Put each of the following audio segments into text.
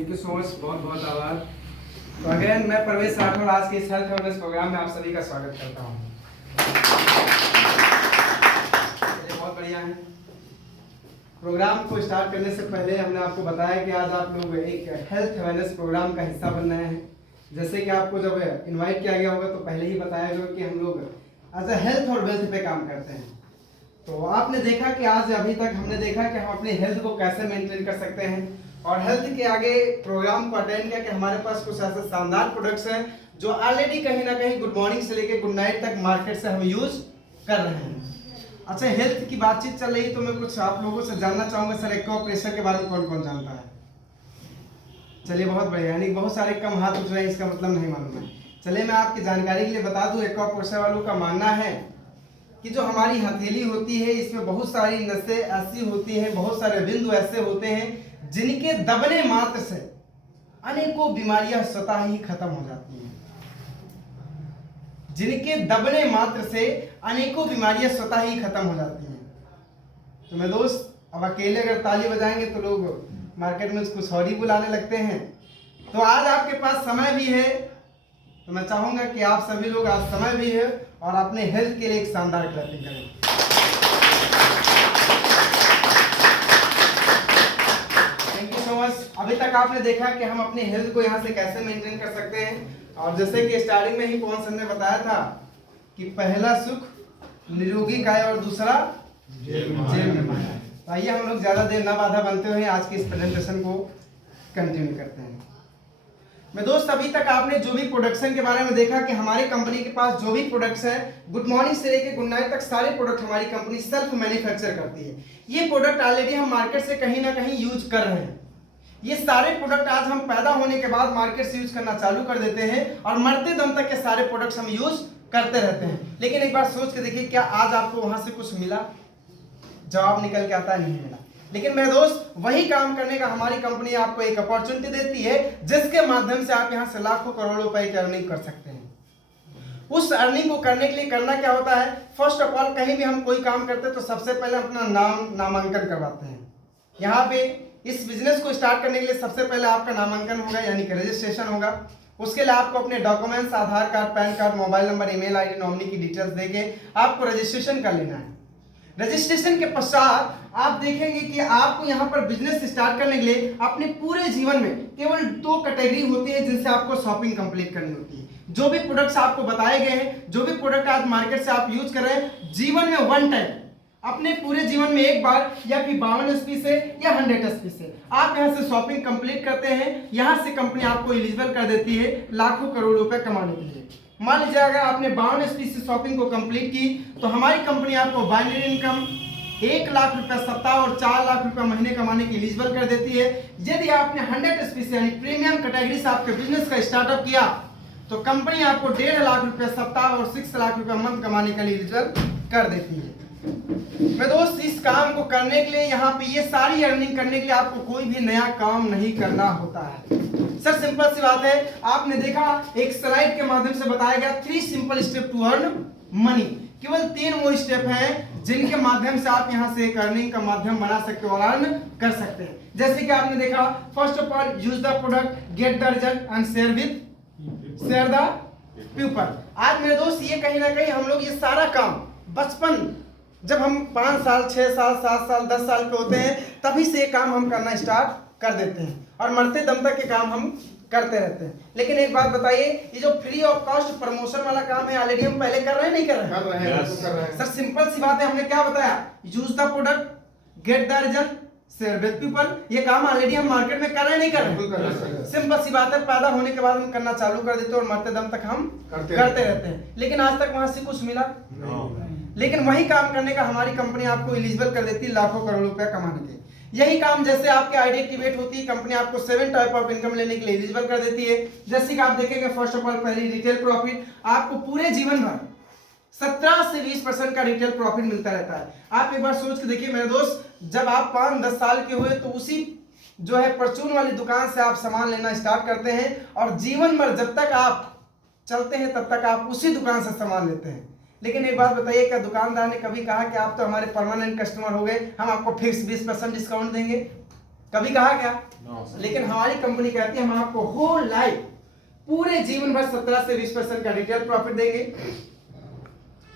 Thank you so much, बहुत बहुत आभार। तो अगेन मैं प्रवेश राठौर आज के इस हेल्थ अवेयरनेस प्रोग्राम में आप सभी का स्वागत करता हूँ। बहुत बढ़िया है। प्रोग्राम को स्टार्ट करने से पहले हमने आपको बताया कि आज आप लोग एक हेल्थ अवेयरनेस प्रोग्राम का हिस्सा बन रहे हैं। जैसे कि आपको जब इनवाइट किया गया होगा तो पहले ही बताया गया कि हम लोग एज अ हेल्थ और वेल्थ पे काम करते हैं। तो आपने देखा कि आज अभी तक हमने देखा कि हम अपने हेल्थ को कैसे मेंटेन कर सकते हैं, और हेल्थ के आगे प्रोग्राम को अटेंड किया कि हमारे पास कुछ ऐसे शानदार प्रोडक्ट्स हैं जो ऑलरेडी कहीं ना कहीं गुड मॉर्निंग से लेकर गुड नाइट तक मार्केट से हम यूज कर रहे हैं। अच्छा, हेल्थ की बातचीत चल रही तो मैं कुछ आप लोगों से जानना चाहूंगा सर, एक्वाप्रेशर के बारे में कौन कौन जानता है? चलिए बहुत बढ़िया, यानी बहुत सारे कम हाथ उठ रहे हैं, इसका मतलब नहीं मालूम है। चलिए मैं आपकी जानकारी के लिए बता दूं, एक्वाप्रेशर वालों का मानना है कि जो हमारी हथेली होती है इसमें बहुत सारी नसें ऐसी होती हैं, बहुत सारे बिंदु ऐसे होते हैं जिनके दबने मात्र से अनेकों बीमारियां स्वतः ही खत्म हो जाती हैं। जिनके दबने मात्र से अनेकों बीमारियां स्वतः ही खत्म हो जाती हैं। तो मैं दोस्त, अब अकेले अगर ताली बजाएंगे तो लोग मार्केट में कुछ और ही बुलाने लगते हैं। तो आज आपके पास समय भी है, तो मैं चाहूंगा कि आप सभी लोग, आज समय भी है और अपने हेल्थ के लिए एक शानदार क्लैपिंग करें। Thank you so much. अभी तक आपने देखा कि हम अपने हेल्थ को यहाँ से कैसे मेंटेन कर सकते हैं, और जैसे कि स्टार्टिंग में ही पवन सर ने बताया था कि पहला सुख निरोगी काया और दूसरा जेब में माया। तो आइए हम लोग ज्यादा देर ना बाधा बनते हुए आज की इस प्रेजेंटेशन को कंटिन्यू करते हैं। मैं दोस्त, अभी तक आपने जो भी प्रोडक्शन के बारे में देखा कि हमारी कंपनी के पास जो भी प्रोडक्ट्स हैं, गुड मॉर्निंग से लेकर गुड नाइट तक सारे प्रोडक्ट हमारी कंपनी सेल्फ मैन्युफैक्चर करती है। ये प्रोडक्ट ऑलरेडी हम मार्केट से कहीं ना कहीं यूज कर रहे हैं। ये सारे प्रोडक्ट आज हम पैदा होने के बाद मार्केट से यूज करना चालू कर देते हैं और मरते दम तक के सारे प्रोडक्ट्स हम यूज करते रहते हैं। लेकिन एक बार सोच के देखिए, क्या आज आपको वहां से कुछ मिला? जवाब निकल के आता नहीं मिला। लेकिन मेरे दोस्त, वही काम करने का हमारी कंपनी आपको एक अपॉर्चुनिटी देती है जिसके माध्यम से आप यहां से लाखों करोड़ों रुपए की अर्निंग कर सकते हैं। उस अर्निंग को करने के लिए करना क्या होता है? फर्स्ट ऑफ ऑल, कहीं भी हम कोई काम करते हैं तो सबसे पहले अपना नामांकन करवाते हैं। यहाँ पे इस बिजनेस को स्टार्ट करने के लिए सबसे पहले आपका नामांकन होगा, यानी कि रजिस्ट्रेशन होगा। उसके लिए आपको अपने documents, Aadhaar card, PAN card, mobile number, email ID, nominee की डिटेल्स देके आपको रजिस्ट्रेशन कर लेना है। रजिस्ट्रेशन के पश्चात आप देखेंगे कि आपको यहाँ पर बिजनेस स्टार्ट करने के लिए अपने पूरे जीवन में केवल 2 कैटेगरी होती है जिनसे आपको शॉपिंग कंप्लीट करनी होती है। जो भी प्रोडक्ट्स आपको बताए गए हैं, जो भी प्रोडक्ट आज मार्केट से आप यूज कर रहे हैं, जीवन में वन टाइम, अपने पूरे जीवन में एक बार या फिर 52 एसपी से या 100 एसपी से आप यहाँ से शॉपिंग कंप्लीट करते हैं। यहाँ से कंपनी आपको एलिजिबल कर देती है लाखों करोड़ रुपए कमाने के लिए। मान लीजिए अगर आपने 52 एसपी से शॉपिंग को कंप्लीट की तो हमारी कंपनी आपको बाइनरी इनकम 1 लाख रुपए सप्ताह और 4 लाख रुपए महीने कमाने की एलिजिबल कर देती है। यदि आपने 100 एसपी से यानी प्रीमियम कैटेगरी से आपके बिजनेस का स्टार्टअप किया तो कंपनी आपको 1.5 लाख रुपए सप्ताह और 6 लाख रुपए मंथ कमाने के लिए एलिजिबल कर देती है। मैं दोस्त, इस काम को करने के लिए, यहाँ पे ये सारी अर्निंग करने के लिए आपको कोई भी नया काम नहीं करना होता है। सर सिंपल सी बात है, आपने देखा एक स्लाइड के माध्यम से बताया गया 3 simple step to earn money. केवल 3 वो स्टेप हैं जिनके माध्यम से आप यहाँ से एक अर्निंग का माध्यम बना सकते हो और अर्न कर सकते हैं। जैसे कि आपने देखा, first of all use the product, get the result and share the people. आज मेरे दोस्त, ये कहीं ना कहीं हम लोग ये सारा काम बचपन, जब हम 5 साल, 6 साल, 7 साल, 10 साल के होते हैं, तभी से ये काम हम करना स्टार्ट कर देते हैं और मरते दम तक के काम हम करते रहते हैं। लेकिन एक बात बताइए, ये जो फ्री ऑफ कॉस्ट प्रमोशन वाला काम है, ऑलरेडी हम पहले कर रहे हैं नहीं कर रहे हैं? कर रहे हैं। सर सिंपल सी बात है, हमने क्या बताया? Use the product, get the result, share with people. ये काम ऑलरेडी हम मार्केट में कर रहे हैं नहीं कर रहे? सिंपल सी बात है, पैदा होने के बाद हम करना चालू कर देते हैं और मरते दम तक हम करते रहते हैं। लेकिन आज तक वहां से कुछ मिला? लेकिन वही काम करने का हमारी कंपनी आपको एलिजिबल कर देती है लाखों करोड़ रुपया कमाने के। यही काम जैसे आपके आईडी एक्टिवेट होती है, कंपनी आपको 7 टाइप ऑफ इनकम लेने के लिए एलिजिबल कर देती है। जैसे कि आप देखेंगे, फर्स्ट ऑफ ऑल पहली रिटेल प्रॉफिट, आपको पूरे जीवन भर 17 से 20% का रिटेल प्रॉफिट मिलता रहता है। आप एक बार सोच के देखिए मेरे दोस्त, जब आप 5-10 साल के हुए तो उसी जो है परचून वाली दुकान से आप सामान लेना स्टार्ट करते हैं और जीवन भर जब तक आप चलते हैं तब तक आप उसी दुकान से सामान लेते हैं। लेकिन एक बात बताइए, क्या दुकानदार ने कभी कहा कि आप तो हमारे परमानेंट कस्टमर हो गए, हम आपको फिक्स 20% डिस्काउंट देंगे? कभी कहा क्या? लेकिन हमारी कंपनी कहती है हम आपको होल लाइफ पूरे जीवन भर 17 से 20% का रिटेल प्रॉफिट देंगे।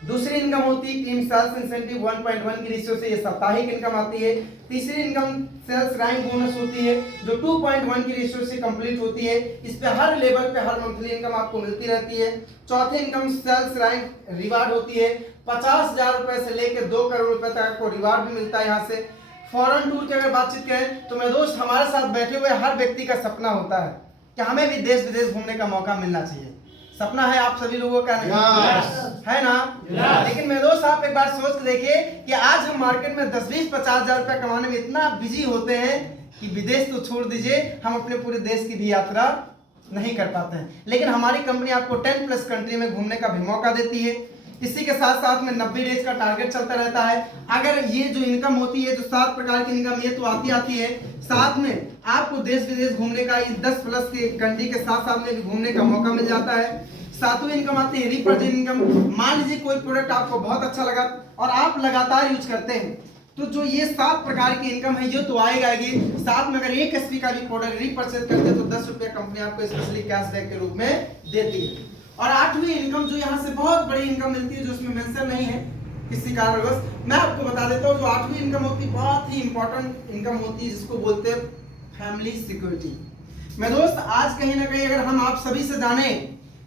दूसरी इनकम होती है टीम सेल्स इंसेंटिव 1.1 की रेशियो से, ये साप्ताहिक इनकम आती है। तीसरी इनकम सेल्स रैंक बोनस होती है जो 2.1 की रेशियो से कंप्लीट होती है। इस पे हर लेवल पे हर मंथली इनकम आपको मिलती रहती है। चौथी इनकम सेल्स रैंक रिवार्ड होती है, 50,000 रुपए से लेकर 2 करोड़ रुपए तक आपको रिवार्ड भी मिलता है यहाँ से। फॉरेन टूर की अगर बातचीत करें तो मेरे दोस्त हमारे साथ बैठे हुए हर व्यक्ति का सपना होता है कि हमें भी देश विदेश घूमने का मौका मिलना चाहिए। सपना है आप सभी लोगों का? है ना? लेकिन मेरे दोस्त आप एक बार सोच के देखिए कि आज हम मार्केट में 10, 20, 50,000 रुपए कमाने में इतना बिजी होते हैं कि विदेश तो छोड़ दीजिए, हम अपने पूरे देश की भी यात्रा नहीं कर पाते हैं। लेकिन हमारी कंपनी आपको 10+ कंट्री में घूमने का भी मौका देती है। इसी के साथ साथ में 90 डेज का टारगेट चलता रहता है। अगर ये जो इनकम होती है, जो 7 प्रकार की इनकम ये तो आती है, साथ में आपको देश विदेश घूमने का, इस 10+ के कंट्री के साथ साथ में भी घूमने का मौका मिल जाता है। सातवीं इनकम आती है रिप्रेजेंट इनकम। मान लीजिए कोई प्रोडक्ट आपको बहुत अच्छा लगा और आप लगातार यूज करते हैं, तो जो ये 7 प्रकार की इनकम है ये तो आएगा ही। साथ में अगर 1 SP का भी प्रोडक्ट रीपरचेज करते हैं तो 10 रुपया कंपनी आपको स्पेशली कैशबैक के रूप में देती है। और 8वीं इनकम जो यहाँ से बहुत बड़ी इनकम मिलती है, जो उसमें मेंशन नहीं है किसी कारणवश, मैं आपको बता देता हूँ। जो 8वीं इनकम होती है बहुत ही इंपॉर्टेंट इनकम होती है, जिसको बोलते हैं फैमिली सिक्योरिटी। मैं दोस्त आज कहीं ना कहीं अगर हम आप सभी से जाने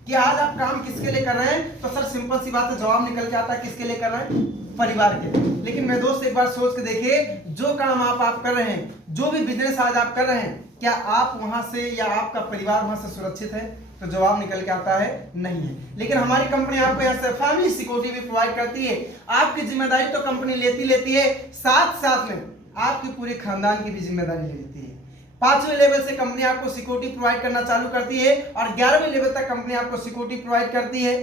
कि आज आप काम किसके लिए कर रहे हैं, तो सर सिंपल सी बात है जवाब निकल के आता है किसके लिए कर रहे हैं? परिवार के। लेकिन मैं दोस्त एक बार सोच के देखिए, जो काम आप कर रहे हैं, जो भी बिजनेस आज आप कर रहे हैं, क्या आप वहां से या आपका परिवार वहां से सुरक्षित है? तो जवाब निकल के आता है नहीं है। लेकिन हमारी कंपनी आपको यहाँ से फैमिली सिक्योरिटी भी प्रोवाइड करती है। आपकी जिम्मेदारी तो कंपनी लेती है, साथ में आपकी पूरे खानदान की भी जिम्मेदारी लेती है। 5वें लेवल से कंपनी आपको सिक्योरिटी प्रोवाइड करना चालू करती है और 11वें लेवल तक कंपनी आपको सिक्योरिटी प्रोवाइड करती है।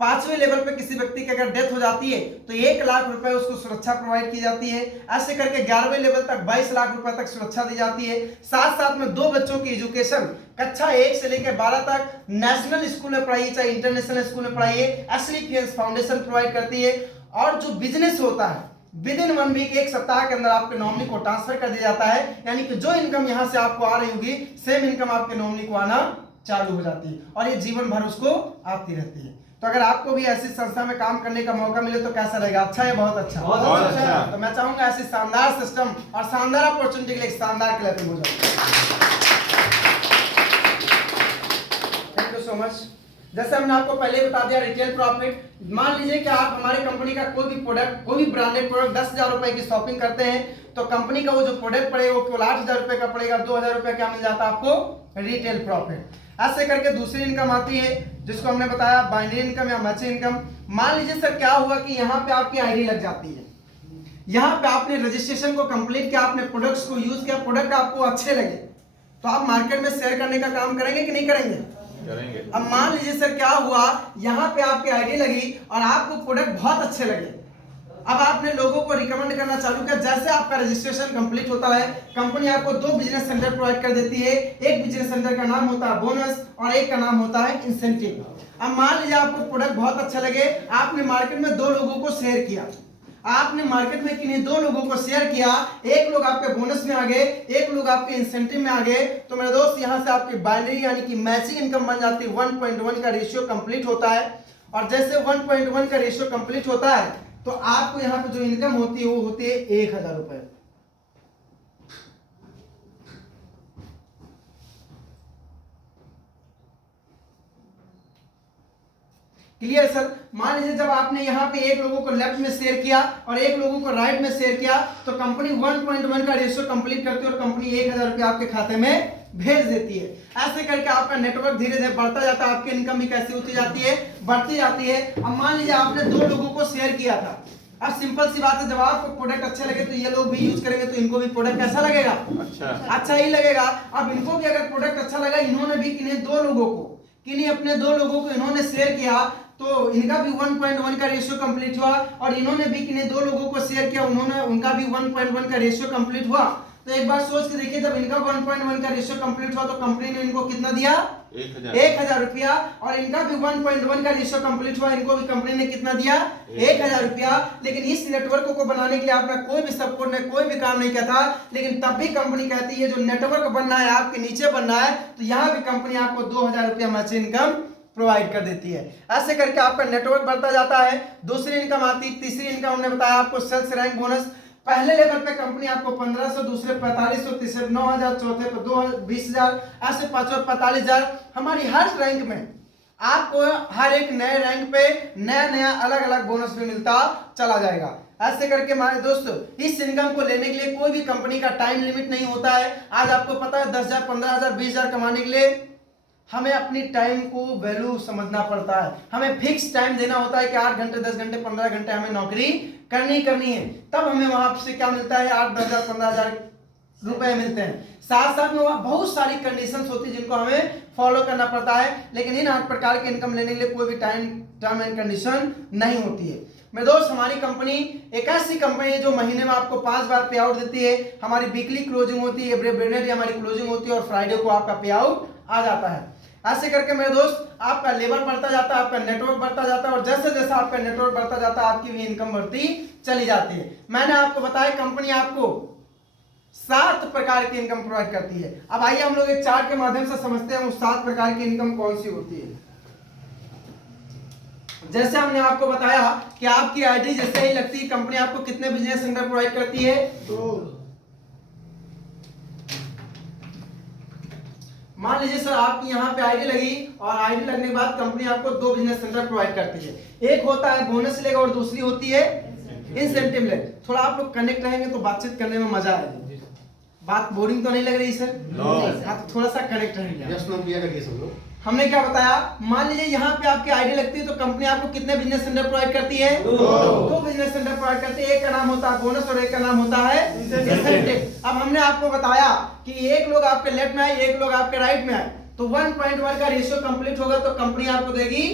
5वें लेवल पे किसी व्यक्ति की अगर डेथ हो जाती है तो 1 लाख रुपए उसको सुरक्षा प्रोवाइड की जाती है। ऐसे करके 11वें लेवल तक 22 लाख रुपए तक सुरक्षा दी जाती है। साथ में 2 बच्चों की एजुकेशन कक्षा 1 से लेकर 12 तक नेशनल स्कूल में पढ़ाइए चाहे इंटरनेशनल स्कूल में पढ़ाइए, एसली फाउंडेशन प्रोवाइड करती है। और जो बिजनेस होता है विदिन 1 वीक, 1 सप्ताह के अंदर आपके नॉमिनी को ट्रांसफर कर दिया जाता है। यानी कि जो इनकम यहां से आपको आ रही होगी सेम इनकम आपके नॉमिनी को आना चालू हो जाती है और ये जीवन भर उसको आती रहती है। तो अगर आपको भी ऐसी संस्था में काम करने का मौका मिले तो कैसा रहेगा? अच्छा है? बहुत अच्छा। बहुत अच्छा। तो मैं चाहूंगा ऐसी शानदार सिस्टम और शानदार अपॉर्चुनिटी के लिए शानदार क्लैपिंग हो जाए। Thank you so much. जैसे हमने आपको पहले बता दिया रिटेल प्रॉफिट। मान लीजिए कि आप हमारी कंपनी का कोई भी प्रोडक्ट, कोई भी ब्रांडेड प्रोडक्ट 10,000 रुपए की शॉपिंग करते हैं तो कंपनी का वो जो प्रोडक्ट पड़ेगा वो केवल 8,000 रुपए का पड़ेगा। 2,000 रुपए क्या मिल जाता है आपको? Retail profit. ऐसे करके दूसरी इनकम आती है जिसको हमने बताया बाइनरी इनकम या मैचिंग इनकम। मान लीजिए सर क्या हुआ कि यहाँ पे आपकी आईडी लग जाती है, यहाँ पे आपने रजिस्ट्रेशन को कंप्लीट किया, आपने प्रोडक्ट्स को यूज किया, प्रोडक्ट आपको अच्छे लगे तो आप मार्केट में शेयर करने का काम करेंगे कि नहीं करेंगे? करेंगे। अब मान लीजिए सर क्या हुआ, यहाँ पे आपकी आईडी लगी और आपको प्रोडक्ट बहुत अच्छे लगे। अब आपने लोगों को रिकमेंड करना चालू किया। जैसे आपका रजिस्ट्रेशन कंप्लीट होता है कंपनी आपको 2 बिजनेस सेंटर प्रोवाइड कर देती है। एक बिजनेस सेंटर का नाम होता है बोनस और एक का नाम होता है इंसेंटिव। अब मान लीजिए आपको प्रोडक्ट बहुत अच्छा लगे, आपने मार्केट में 2 लोगों को शेयर किया। आपने मार्केट में किन्हीं 2 लोगों को शेयर किया, एक लोग आपके बोनस में आ गए, एक लोग आपके इंसेंटिव में आ गए। तो मेरे दोस्त यहाँ से आपकी बाइनरी यानी कि मैचिंग इनकम बन जाती है। 1.1 का रेशियो कंप्लीट होता है और जैसे 1.1 का रेशियो कंप्लीट होता है तो आपको यहाँ पे जो इनकम होती है वो होती है 1,000 रुपए। Clear sir? मान लीजिए जब आपने यहाँ पे एक लोगों को लेफ्ट में शेयर किया और एक लोगों को राइट में शेयर किया तो कंपनी 1.1 का रेशियो कंप्लीट करती है और कंपनी 1,000 रुपये आपके खाते में भेज देती है। ऐसे करके आपका नेटवर्क धीरे धीरे बढ़ता जाता है, आपकी इनकम भी कैसी होती जाती है? बढ़ती जाती है। अब मान लीजिए आपने 2 लोगों को शेयर किया था। अब सिंपल सी बात है, जब आपको प्रोडक्ट अच्छे लगे तो ये लोग भी यूज करेंगे तो इनको भी प्रोडक्ट कैसा लगेगा? अच्छा ही लगेगा। अब इनको भी अगर प्रोडक्ट अच्छा लगा, इन्होंने भी किन्हीं 2 लोगों को, किन्हीं अपने 2 लोगों को इन्होंने शेयर किया तो इनका भी 1.1 का रेशियो कंप्लीट हुआ और इन्होंने भी किन्हीं 2 लोगों को शेयर किया, उन्होंने उनका भी 1.1 का रेशियो कंप्लीट हुआ। तो एक बार सोच के देखिए, जब इनका 1.1 का रेशियो कंप्लीट हुआ तो कंपनी ने इनको कितना दिया? 1000 रुपया। और इनका भी 1.1 का रेशियो कंप्लीट हुआ, इनको भी कंपनी ने कितना दिया? 1000 रुपया। लेकिन इस नेटवर्क को बनाने के लिए आपने कोई भी सपोर्ट नहीं, कोई भी काम नहीं किया था, लेकिन तब भी कंपनी कहती है जो नेटवर्क बनना है आपके नीचे बनना है, तो यहाँ भी कंपनी आपको 2000 रुपया मंथली इनकम प्रोवाइड कर देती है। ऐसे करके आपका नेटवर्क बढ़ता जाता है। दूसरी इनकम आती, तीसरी इनकम हमने बताया आपको सेल्स रैंक बोनस। पहले लेवल पे कंपनी आपको 1500, दूसरे 4500, तीसरे 9000, चौथे पे 20000, ऐसे पांचवें 45000। हमारी हर रैंक में आपको हर एक नए रैंक पे नया नया अलग अलग बोनस भी मिलता चला जाएगा। ऐसे करके हमारे दोस्तों, इस इनकम को लेने के लिए कोई भी कंपनी का टाइम लिमिट नहीं होता है। आज आपको पता है 10,000, 15,000, 20,000 कमाने के लिए हमें अपनी टाइम को वैल्यू समझना पड़ता है। हमें फिक्स टाइम देना होता है कि 8 घंटे, 10 घंटे, 15 घंटे हमें नौकरी करनी है। तब हमें वहां से क्या मिलता है? 8, 10,000, 15,000 रुपए मिलते हैं। साथ साथ में वहां बहुत सारी कंडीशंस होती है जिनको हमें फॉलो करना पड़ता है। लेकिन इन 8 प्रकार के इनकम लेने के लिए कोई भी टर्म एंड कंडीशन नहीं होती है। मेरे दोस्त, हमारी कंपनी एक ऐसी कंपनी है जो महीने में आपको 5 बार पे आउट देती है। हमारी वीकली क्लोजिंग होती है, एवरी वेडनेसडे हमारी क्लोजिंग होती है और फ्राइडे को आपका पे आउट आ जाता है। ऐसे करके मेरे दोस्त, आपका लेवल बढ़ता जाता है, आपका नेटवर्क बढ़ता जाता है, और जैसे जैसे आपका नेटवर्क बढ़ता जाता है आपकी भी इनकम बढ़ती चली जाती है। मैंने आपको बताया कंपनी आपको 7 प्रकार की इनकम प्रोवाइड करती है। अब आइए हम लोग एक चार्ट के माध्यम से समझते हैं वो 7 प्रकार की इनकम कौन सी होती है। जैसे हमने आपको बताया कि आपकी आईडी जैसे ही लगती है, कंपनी आपको कितने बिजनेस सेंटर प्रोवाइड करती है? तो मान लीजिए सर, आपकी यहाँ पे आईडी लगी और आईडी लगने के बाद कंपनी आपको 2 बिजनेस सेंटर प्रोवाइड करती है। एक होता है बोनस लेगा और दूसरी होती है इंसेंटिव लेगा। थोड़ा आप लोग कनेक्ट रहेंगे तो बातचीत करने में मजा आएगा। बात बोरिंग तो नहीं लग रही सर? हाँ, तो थोड़ा सा कनेक्ट रहेंगे। हमने क्या बताया? मान लीजिए यहाँ पे आपकी आईडी लगती है तो कंपनी आपको कितने बिजनेस सेंटर प्रोवाइड करती है? 2 बिजनेस सेंटर प्रोवाइड करती है। एक का नाम होता है बोनस और एक का नाम होता है इंसेंटिव। अब हमने आपको बताया कि एक लोग आपके लेफ्ट में आए, एक लोग आपके राइट में आए, तो 1.1 का रेशियो कंप्लीट होगा तो कंपनी आपको देगी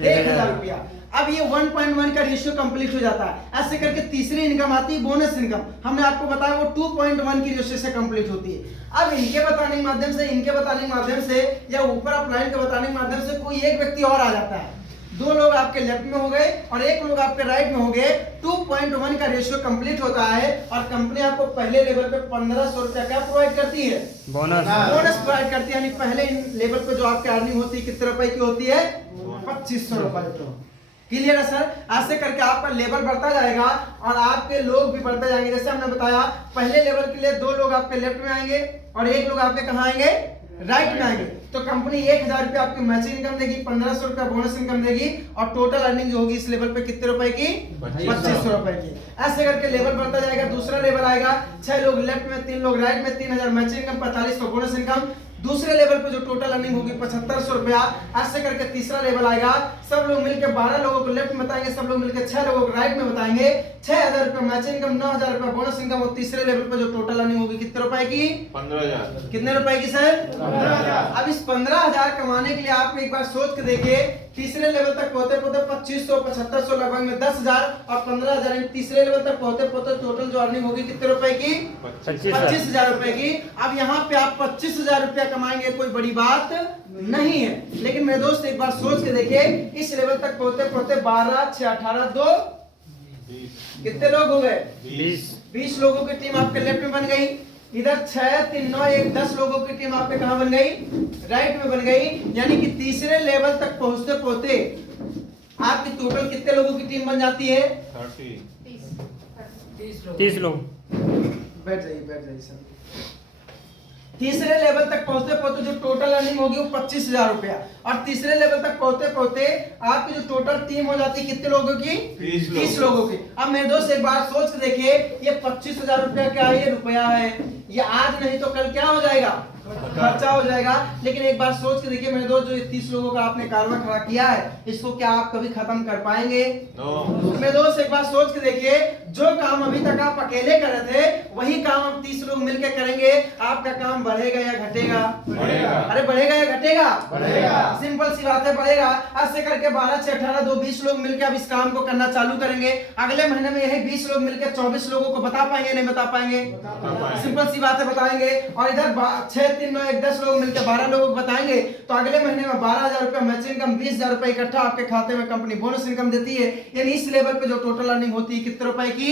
1000 रुपया। अब ये 1.1 का रेशियो कंप्लीट हो जाता है। ऐसे करके तीसरी इनकम आती है बोनस इनकम। हमने आपको बताया वो 2.1 की रेशियो से कंप्लीट होती है। अब इनके बताने के माध्यम से, इनके बताने के माध्यम से, या ऊपर अपलाइन के बताने के माध्यम से कोई एक व्यक्ति और आ जाता है। 2 लोग आपके लेफ्ट में हो गए और 1 लोग आपके राइट में हो गए। 2.1 का रेशियो कंप्लीट होता है और कंपनी आपको पहले लेवल पे 1500 रुपया क्या प्रोवाइड करती है? बोनस प्रोवाइड करती है। यानी पहले लेवल पे जो आपकी अर्निंग होती है कितने रुपए की होती है? 2500 रुपए। क्लियर है सर? ऐसे करके आपका लेवल बढ़ता जाएगा और आपके लोग भी बढ़ते जाएंगे। जैसे हमने बताया, पहले लेवल के लिए 2 लोग आपके लेफ्ट में आएंगे और 1 लोग आपके कहाँ आएंगे? राइट में आएंगे। तो कंपनी 1000 रुपया आपकी मैचिंग इनकम देगी, 1500 रुपया बोनस इनकम देगी और टोटल अर्निंग जो होगी इस लेवल पे कितने रुपए की? 2500 रुपए की। ऐसे करके लेवल बढ़ता जाएगा। दूसरा लेवल आएगा, 6 लोग लेफ्ट में, 3 लोग राइट में, 3000 मैचिंग इनकम, 4500 बोनस इनकम। दूसरे लेवल पे जो टोटल अर्निंग होगी 7500 रुपया। ऐसे करके तीसरा लेवल आएगा, सब लोग मिलकर 12 लोगों को लेफ्ट में बताएंगे, सब लोग मिलकर 6 लोगों को राइट में बताएंगे। 6000 रुपया मैचिंग इनकम, 9000 रुपया बोनस इनकम और तीसरे लेवल पे जो टोटल अर्निंग होगी कितने रुपए की? 15,000। कितने रुपए की सर? 15,000। अब इस 15,000 कमाने के लिए आप एक बार सोच के देखिए, तीसरे लेवल तक पहुंचते पहुंचते 2500, 7500 लगभग में 10,000 और 15,000। तीसरे लेवल तक पहुंचते पहुंचते टोटल जो अर्निंग होगी कितने रुपए की? 25,000 रुपए की। अब यहाँ पे आप 25,000 रुपया कमाएंगे, कोई बड़ी बात नहीं है। लेकिन मेरे दोस्त एक बार सोच के देखिए, इस लेवल तक पहुंचते पहुंचते 12, 6, 18, 2 कितने लोग हो गए? 20 लोगों की टीम आपके लेफ्ट में बन गई। इधर 6, 3, 9, 1, 10 लोगों की टीम आपके कहां बन गई? राइट में बन गई। यानी कि तीसरे लेवल तक पहुंचते पहुंचते आपकी टोटल कितने लोगों की टीम बन जाती है? 30 लोग। बैठ जाइए सर। तीसरे लेवल तक पहुंचते पहुंचते जो टोटल अर्निंग होगी वो 25,000 रुपया और तीसरे लेवल तक पहुंचते पहुंचते आपकी जो टोटल टीम हो जाती है कितने लोगों की? 30 लोगों की। अब मेरे दोस्त एक बार सोच के देखिए, ये 25,000 रुपया क्या है? ये रुपया है। ये आज नहीं तो कल क्या हो जाएगा? खर्चा हो जाएगा। लेकिन एक बार सोच के देखिए मेरे दोस्त, जो 30 लोगों का आपने कारवा खड़ा किया है, इसको क्या आप कभी खत्म कर पाएंगे? मेरे दोस्त एक बार सोच के देखिए, जो काम अभी तक आप अकेले कर रहे थे वही काम अब 30 लोग मिलकर करेंगे, आपका काम बढ़ेगा या घटेगा? बढ़ेगा। अरे बढ़ेगा या घटेगा? बढ़ेगा। सिंपल सी बात है, बढ़ेगा। ऐसे करके 12 से 18 2 20 लोग मिलकर अब इस काम को करना चालू करेंगे। अगले महीने में यही 20 लोग मिलकर 24 लोगों को बता पाएंगे नहीं बता पाएंगे? सिंपल सी बात है, बताएंगे। और इधर 6 3 9 1 10 लोग मिलकर 12 लोगों को बताएंगे तो अगले महीने में 12,000 रुपया मैचिंग इनकम, 20,000 रुपया इकट्ठा आपके खाते में कंपनी बोनस इनकम देती है। यानी इस लेवल पे जो टोटल अर्निंग होती है कितने रुपए की?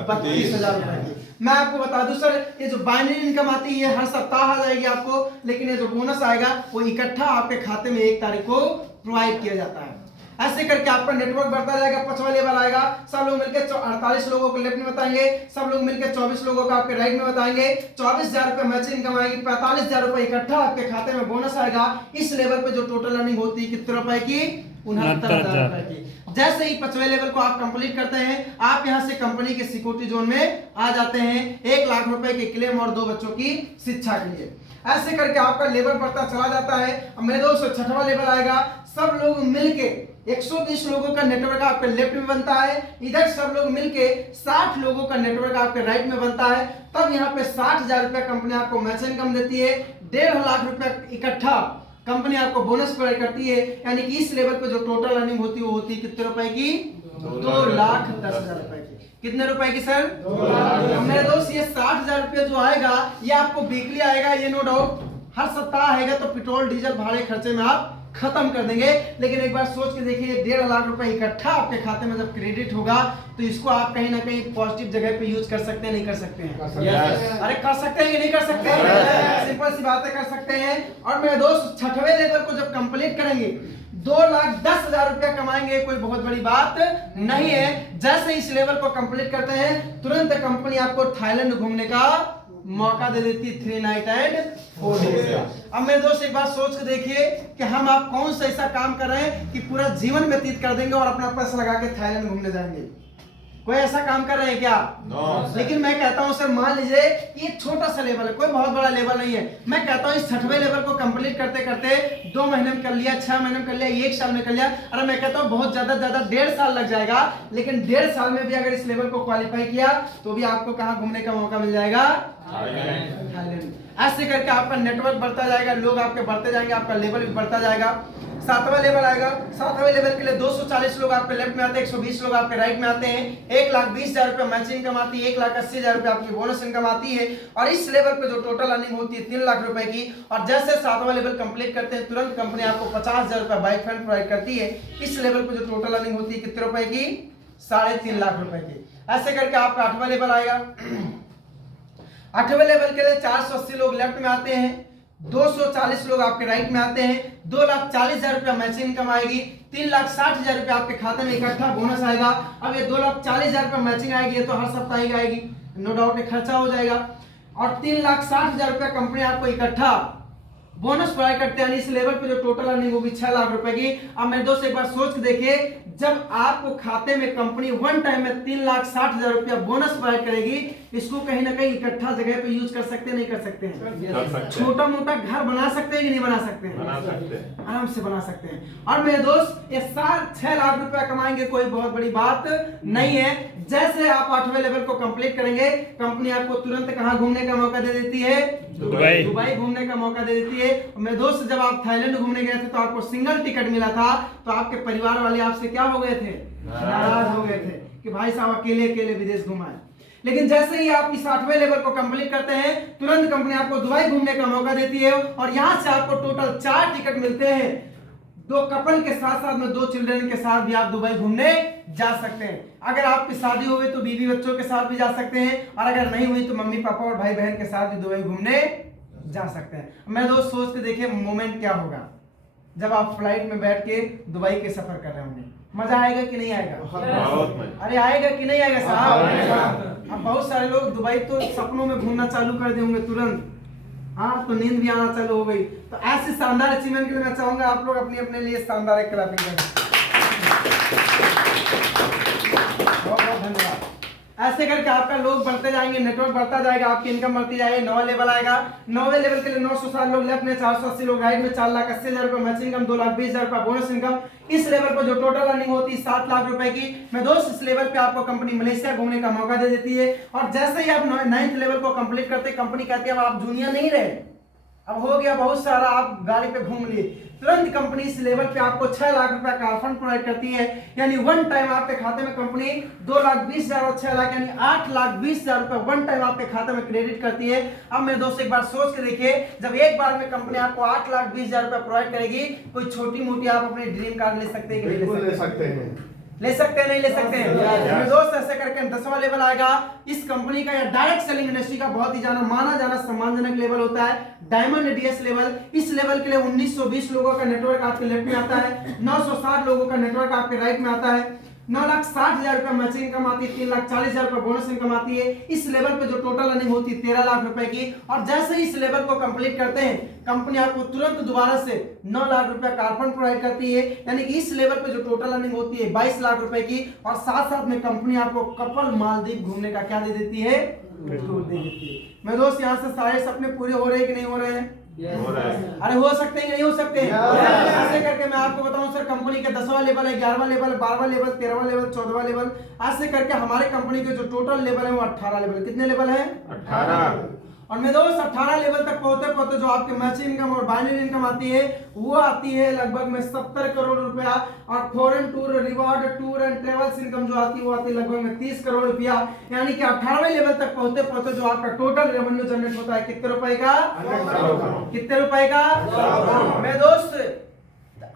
32,000 रुपए की। मैं आपको बता दूं सर, ये जो बाइनरी इनकम आती है हर सप्ताह आ जाएगी आपको, लेकिन ये जो बोनस आएगा वो इकट्ठा आपके खाते में 1 तारीख को प्रोवाइड किया जाता है। ऐसे करके आपका नेटवर्क बढ़ता जाएगा। 5वां लेवल आएगा, सब लोग मिलकर 48 लोगों को लेफ्ट में बताएंगे, सब लोग मिलकर 24 लोगों को आपके राइट में बताएंगे। 24,000 रुपए मैचिंग इनकम आएगी, 45,000 रुपए इकट्ठा आपके खाते में बोनस आएगा। इस लेवल पे जो टोटल अर्निंग होती है कितने रुपए की? 69,000 रुपए की। जैसे ही 5वें लेवल को आप कंप्लीट करते हैं, आप यहां से कंपनी के सिक्योरिटी जोन में आ जाते हैं 1 लाख रुपए के क्लेम और 2 बच्चों की शिक्षा के लिए। ऐसे करके आपका लेवल बढ़ता चला जाता है। अब मेरे दोस्तों 6वां लेवल आएगा, सब लोग मिलके 120 लोगों का नेटवर्क आपके लेफ्ट में बनता है, इधर सब लोग मिलके 60 लोगों का नेटवर्क आपके राइट में बनता है। तब यहाँ पे 60,000 रुपया कंपनी आपको मैचिंग इनकम देती है, 1.5 लाख रुपया इकट्ठा कंपनी आपको बोनस प्रोवाइड करती है। यानी कि इस लेवल पे जो टोटल अर्निंग होती है वो होती है कितने रुपए की? 2,10,000 रुपए की। कितने रुपए की सर? 2 लाख। मेरे दोस्त ये 60,000 रुपया जो आएगा ये आपको वीकली आएगा, ये नो डाउट। हर सप्ताह आएगा तो पेट्रोल डीजल भाड़े खर्चे में आप खत्म कर देंगे। लेकिन एक बार सोच के देखिए 1.5 लाख रुपए इकट्ठा आपके खाते में जब क्रेडिट होगा तो इसको आप कहीं ना कहीं पॉजिटिव जगह पे यूज कर सकते हैं नहीं कर सकते हैं? अरे कर सकते हैं कि नहीं कर सकते हैं? सिंपल सी बातें कर सकते हैं। और मेरे दोस्त 6वें लेवल को जब कंप्लीट करेंगे 2,10,000 रुपया कमाएंगे, कोई बहुत बड़ी बात नहीं है। जैसे इस लेवल को कंप्लीट करते हैं तुरंत कंपनी आपको थाईलैंड घूमने का मौका दे देती 3 नाइट एंड 4 डेज। अब मेरे दोस्त एक बात सोच के देखिए कि हम आप कौन सा ऐसा काम कर रहे हैं कि पूरा जीवन व्यतीत कर देंगे और अपना पैसा लगा के थाईलैंड घूमने जाएंगे? कोई ऐसा काम कर रहे हैं क्या? लेकिन मैं कहता हूं सर, मान लीजिए ये छोटा सा लेवल है, कोई बहुत बड़ा लेवल नहीं है। मैं कहता हूं इस 6वें लेवल को कंप्लीट करते करते 2 महीने में कर लिया, 6 महीने में कर लिया, 1 साल में कर लिया। अरे मैं कहता हूं बहुत ज्यादा 1.5 साल लग जाएगा, लेकिन 1.5 साल में भी अगर इस लेवल को क्वालिफाई किया तो भी आपको कहां घूमने का मौका मिल जाएगा? थाईलैंड। ऐसे करके आपका नेटवर्क बढ़ता जाएगा, लोग आपके बढ़ते जाएंगे, आपका लेवल भी बढ़ता जाएगा। 7वां लेवल आएगा, 7वें लेवल के लिए 240 लोग आपके लेफ्ट में आते हैं, 120 लोग आपके राइट में आते हैं। 1,20,000 रुपया मैचिंग इनकम आती है, 1,80,000 रुपया आपकी बोनस इनकम आती है। और इस लेवल पे जो टोटल अर्निंग होती है 3 लाख रुपए की। और जैसे 7वां लेवल कंप्लीट करते हैं तुरंत कंपनी आपको 50,000 रुपया बाइक फंड प्रोवाइड करती है। इस लेवल पे जो टोटल अर्निंग होती है कितने रुपए की? 3.5 लाख रुपए की। ऐसे करके आपका 8वां लेवल आएगा। 8वें लेवल के लिए 480 लोग लेफ्ट में आते हैं, 240 लोग आपके राइट में आते हैं। 2,40,000 रुपया मैचिंग इनकम आएगी, 3,60,000 रुपया आपके खाते में इकट्ठा बोनस आएगा। अब ये 2,40,000 रुपया मैचिंग आएगी, ये तो हर सप्ताह ही आएगी, नो डाउट खर्चा हो जाएगा। और 3,60,000 रुपया कंपनी आपको इकट्ठा बोनस प्रोवाइड करते हैं। इस लेवल पे जो टोटल अर्निंग होगी 6 लाख रुपए की। अब मेरे दोस्त एक बार सोच के देखिए, जब आपको खाते में कंपनी वन टाइम में 3,60,000 रुपया बोनस प्रोवाइड करेगी, इसको कहीं ना कहीं इकट्ठा जगह पे यूज कर सकते हैं नहीं कर सकते हैं? छोटा मोटा घर बना सकते हैं कि नहीं बना सकते हैं? बना सकते हैं, आराम से बना सकते हैं। और मेरे दोस्त ये 6 लाख रुपया कमाएंगे, कोई बहुत बड़ी बात नहीं है। जैसे आप 8वें लेवल को कंप्लीट करेंगे कंपनी आपको तुरंत कहां घूमने का मौका दे देती है? दुबई घूमने का मौका दे देती है। मेरे दोस्त जब आप थाईलैंड घूमने गए थे तो आपको सिंगल टिकट मिला था, तो आपके परिवार वाले आपसे क्या हो गए थे? नाराज हो गए थे कि भाई साहब अकेले अकेले विदेश घुमाए। लेकिन जैसे ही आप इस 8वें लेवल को कंप्लीट करते हैं तुरंत कंपनी आपको दुबई घूमने का मौका देती है। और यहां से आपको टोटल 4 टिकट मिलते हैं। 2 कपल के साथ साथ में 2 चिल्ड्रन के साथ भी आप दुबई घूमने जा सकते हैं। अगर आपकी शादी हो गई तो बीवी बच्चों के साथ भी जा सकते हैं, और अगर नहीं हुई तो मम्मी पापा और भाई बहन के साथ भी दुबई घूमने जा सकते हैं। मैं दोस्त सोच के देखिए मोमेंट क्या होगा जब आप फ्लाइट में बैठ के दुबई के सफर कर रहे होंगे। मजा आएगा कि नहीं आएगा? अरे आएगा कि नहीं आएगा साहब? अब बहुत सारे लोग दुबई तो सपनों में घूमना चालू कर दे होंगे तुरंत, हाँ तो नींद भी आना चालू हो गई। तो ऐसी शानदार अचीवमेंट के लिए मैं चाहूंगा आप लोग अपने अपने लिए शानदार एक क्लैपिंग करें। बहुत बहुत धन्यवाद। ऐसे ऐसे करके आपका लोग बढ़ते जाएंगे, नेटवर्क बढ़ता जाएगा, आपकी इनकम बढ़ती जाएगी। 9वां लेवल आएगा। 9वें लेवल के लिए 960 लोग लेफ्ट में, 480 लोग राइट में, 4,80,000 रुपए मैच इनकम, 2,20,000 रुपए बोनस इनकम। इस लेवल पर जो टोटल अर्निंग होती है 7 लाख रुपए की। मैं दोस्त इस लेवल पे आपको कंपनी मलेशिया घूमने का मौका दे देती है। और जैसे ही आप 9th लेवल को कंप्लीट करते, कंपनी कहती है अब आप जूनियर नहीं रहे, अब हो गया बहुत सारा, आप गाड़ी पे घूम लिए। तुरंत कंपनी इस लेवल पे आपको 6 लाख रुपए का फंड प्रोवाइड करती है। यानी वन टाइम आपके खाते में कंपनी 2,20,000 और 6 लाख यानी 8,20,000 रुपए वन टाइम आपके खाते में क्रेडिट करती है। अब मेरे दोस्त एक बार सोच के देखिए, जब एक बार में कंपनी आपको 8,20,000 रुपए प्रोवाइड करेगी, कोई छोटी मोटी आप अपनी ड्रीम कार ले सकते हैं कि नहीं ले सकते हैं? ले सकते हैं, नहीं ले सकते हैं? मेरे दोस्त ऐसे करके 10वां लेवल आएगा। इस कंपनी का या डायरेक्ट सेलिंग इंडस्ट्री का बहुत ही माना जाना सम्मानजनक लेवल होता है डायमंड एडीएस लेवल। इस लेवल के लिए 1920 लोगों का नेटवर्क आपके लेफ्ट में आता है, 960 लोगों का नेटवर्क आपके राइट में आता है, 9,60,000 रुपए मैचिंग इनकम आती है, 3,40,000 रुपए बोनस इनकम आती है। इस लेवल पे जो टोटल अर्निंग होती है 13 लाख रुपए की। और जैसे ही इस लेवल को कंप्लीट करते हैं, कंपनी आपको तुरंत दोबारा से 9 लाख रुपए कार फंड प्रोवाइड करती है। यानी कि इस लेवल पे जो टोटल अर्निंग होती है 22 लाख रुपए की। और साथ साथ में कंपनी आपको कपल मालदीव घूमने का क्या दे देती है? टूर दे देती है। मेरे दोस्त यहाँ से सारे सपने पूरे हो रहे हैं कि नहीं हो रहे हैं? अरे हो सकते हैं कि नहीं हो सकते हैं? ऐसे करके मैं आपको बताऊं सर, कंपनी के 10वां लेवल है, 11वां लेवल, 12वां लेवल, 13वां लेवल, 14वां लेवल, ऐसे करके हमारे कंपनी के जो टोटल लेवल है वो 18 लेवल। कितने लेवल है? 18। और मेरे दोस्त 18 लेवल तक पहुंचते पहुंचते जो आपके मैचिंग इनकम और बाइनरी इनकम आती है वो आती है लगभग में 70 करोड़ रुपया। और foreign tour, reward, tour and travels income जो आती है वो आती है लगभग में 30 करोड़ रुपया। यानी कि 18वें लेवल तक पहुंचते पहुंचते जो आपका टोटल रेवेन्यू जनरेट होता है कितने रुपए का? कितने रुपए का? मेरे दोस्त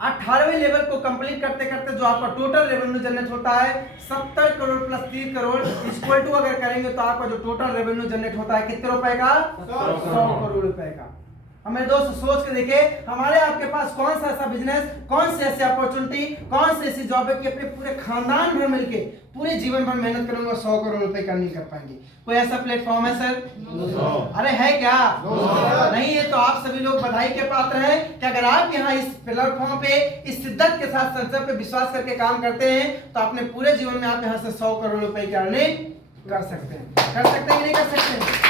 18वें लेवल को कंप्लीट करते करते जो आपका टोटल रेवेन्यू जनरेट होता है 70 crore plus 30 crore equal to अगर करेंगे तो आपका जो टोटल रेवेन्यू जनरेट होता है कितने रुपए का? 100 करोड़ रुपए का। हमें दोस्त सोच के देखिए, हमारे आपके पास कौन सा ऐसा बिजनेस, कौन सी ऐसी अपॉर्चुनिटी, कौन सी ऐसी जॉब है कि अपने पूरे खानदान भर मिलके पूरे जीवन भर मेहनत करूंगा 100 करोड़ रुपए का नहीं कर पाएंगे? कोई ऐसा प्लेटफॉर्म है सर? अरे है क्या? नहीं है तो आप सभी लोग बधाई के पात्र हैं कि अगर आप यहाँ इस प्लेटफॉर्म पे इस शिद्दत के साथ संस्था पे विश्वास करके काम करते हैं तो अपने पूरे जीवन में आप यहाँ से 100 करोड़ रुपए की अर्निंग कर सकते हैं। कर सकते हैं कि नहीं कर सकते?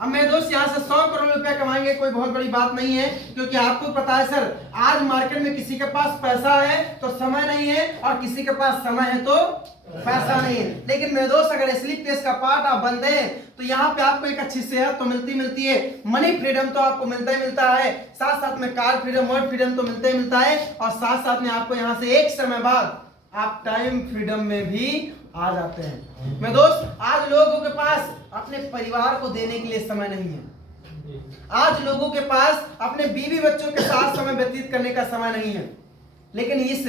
अब मेरे दोस्त यहाँ से 100 करोड़ रुपए कमाएंगे कोई बहुत बड़ी बात नहीं है, क्योंकि आपको पता है सर आज मार्केट में किसी के पास पैसा है तो समय नहीं है और किसी के पास समय है तो पैसा नहीं है। लेकिन मेरे दोस्त अगर स्लीप टेस्ट का पार्ट आप बनते हैं तो यहाँ पे आपको एक अच्छी सेहत तो मिलती है, मनी फ्रीडम तो आपको मिलता ही मिलता है, साथ साथ में कार फ्रीडम, वर्ड फ्रीडम तो मिलता ही मिलता है। और साथ साथ में आपको यहाँ से एक समय बाद आप टाइम फ्रीडम में भी आ जाते हैं। मेरे दोस्त आज लोगों के पास अपने परिवार को देने के लिए समय नहीं है, आज लोगों के पास अपने बीवी बच्चों के साथ समय व्यतीत करने का समय नहीं है। लेकिन इस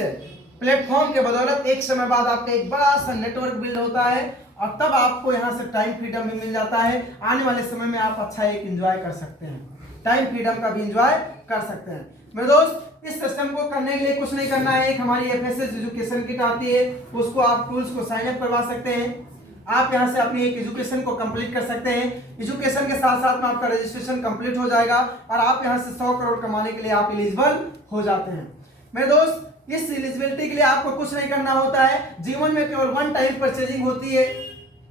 प्लेटफॉर्म के बदौलत एक समय बाद आपका एक बड़ा सा नेटवर्क बिल्ड होता है और तब आपको यहाँ से टाइम फ्रीडम भी मिल जाता है। आने वाले समय में आप अच्छा एक एंजॉय कर सकते हैं, टाइम फ्रीडम का भी एंजॉय कर सकते हैं। मेरे दोस्त इस सिस्टम को करने के लिए कुछ नहीं करना है, एक हमारी एफएसएस एजुकेशन किट आती है, उसको आप टूल्स को साइन अप करवा सकते हैं। आप यहां से अपनी एक एजुकेशन को कंप्लीट कर सकते हैं। एजुकेशन के साथ साथ में आपका रजिस्ट्रेशन कंप्लीट हो जाएगा और आप यहां से 100 करोड़ कमाने के लिए आप एलिजिबल हो जाते हैं। मेरे दोस्त इस एलिजिबिलिटी के लिए आपको कुछ नहीं करना होता है, जीवन में केवल वन टाइम परचेजिंग होती है।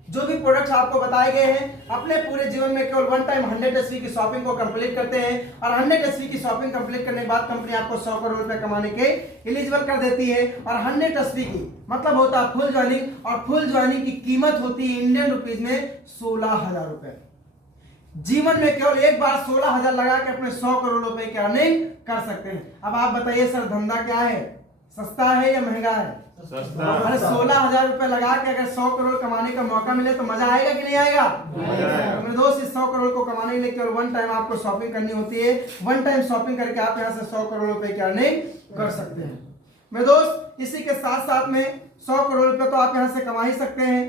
जो भी प्रोडक्ट्स आपको बताए गए हैं अपने पूरे जीवन में केवल वन टाइम 100 एसवी की शॉपिंग को कंप्लीट करते हैं और 100 एसवी की शॉपिंग कंप्लीट करने के बाद कंपनी आपको 100 करोड़ रुपए कमाने के एलिजिबल कर देती है। और 100 एसवी की मतलब होता है फुल ज्वाइनिंग, और फुल ज्वाइनिंग की कीमत होती है इंडियन रुपीज में 16,000 रुपए। जीवन में केवल एक बार 16,000 लगा के अपने 100 करोड़ रुपए की अर्निंग कर सकते हैं। अब आप बताइए सर धंधा क्या है, सस्ता है या महंगा है? अरे 16,000 रुपए लगा के अगर 100 करोड़ कमाने का मौका मिले तो मजा आएगा कि नहीं आएगा? मेरे दोस्त इस 100 करोड़ को कमाने के लिए केवल वन टाइम आपको शॉपिंग करनी होती है। वन टाइम शॉपिंग करके आप यहाँ से 100 करोड़ रुपए की अर्निंग कर सकते हैं। मेरे दोस्त इसी के साथ साथ में 100 करोड़ रुपए तो आप यहाँ से कमा ही सकते हैं।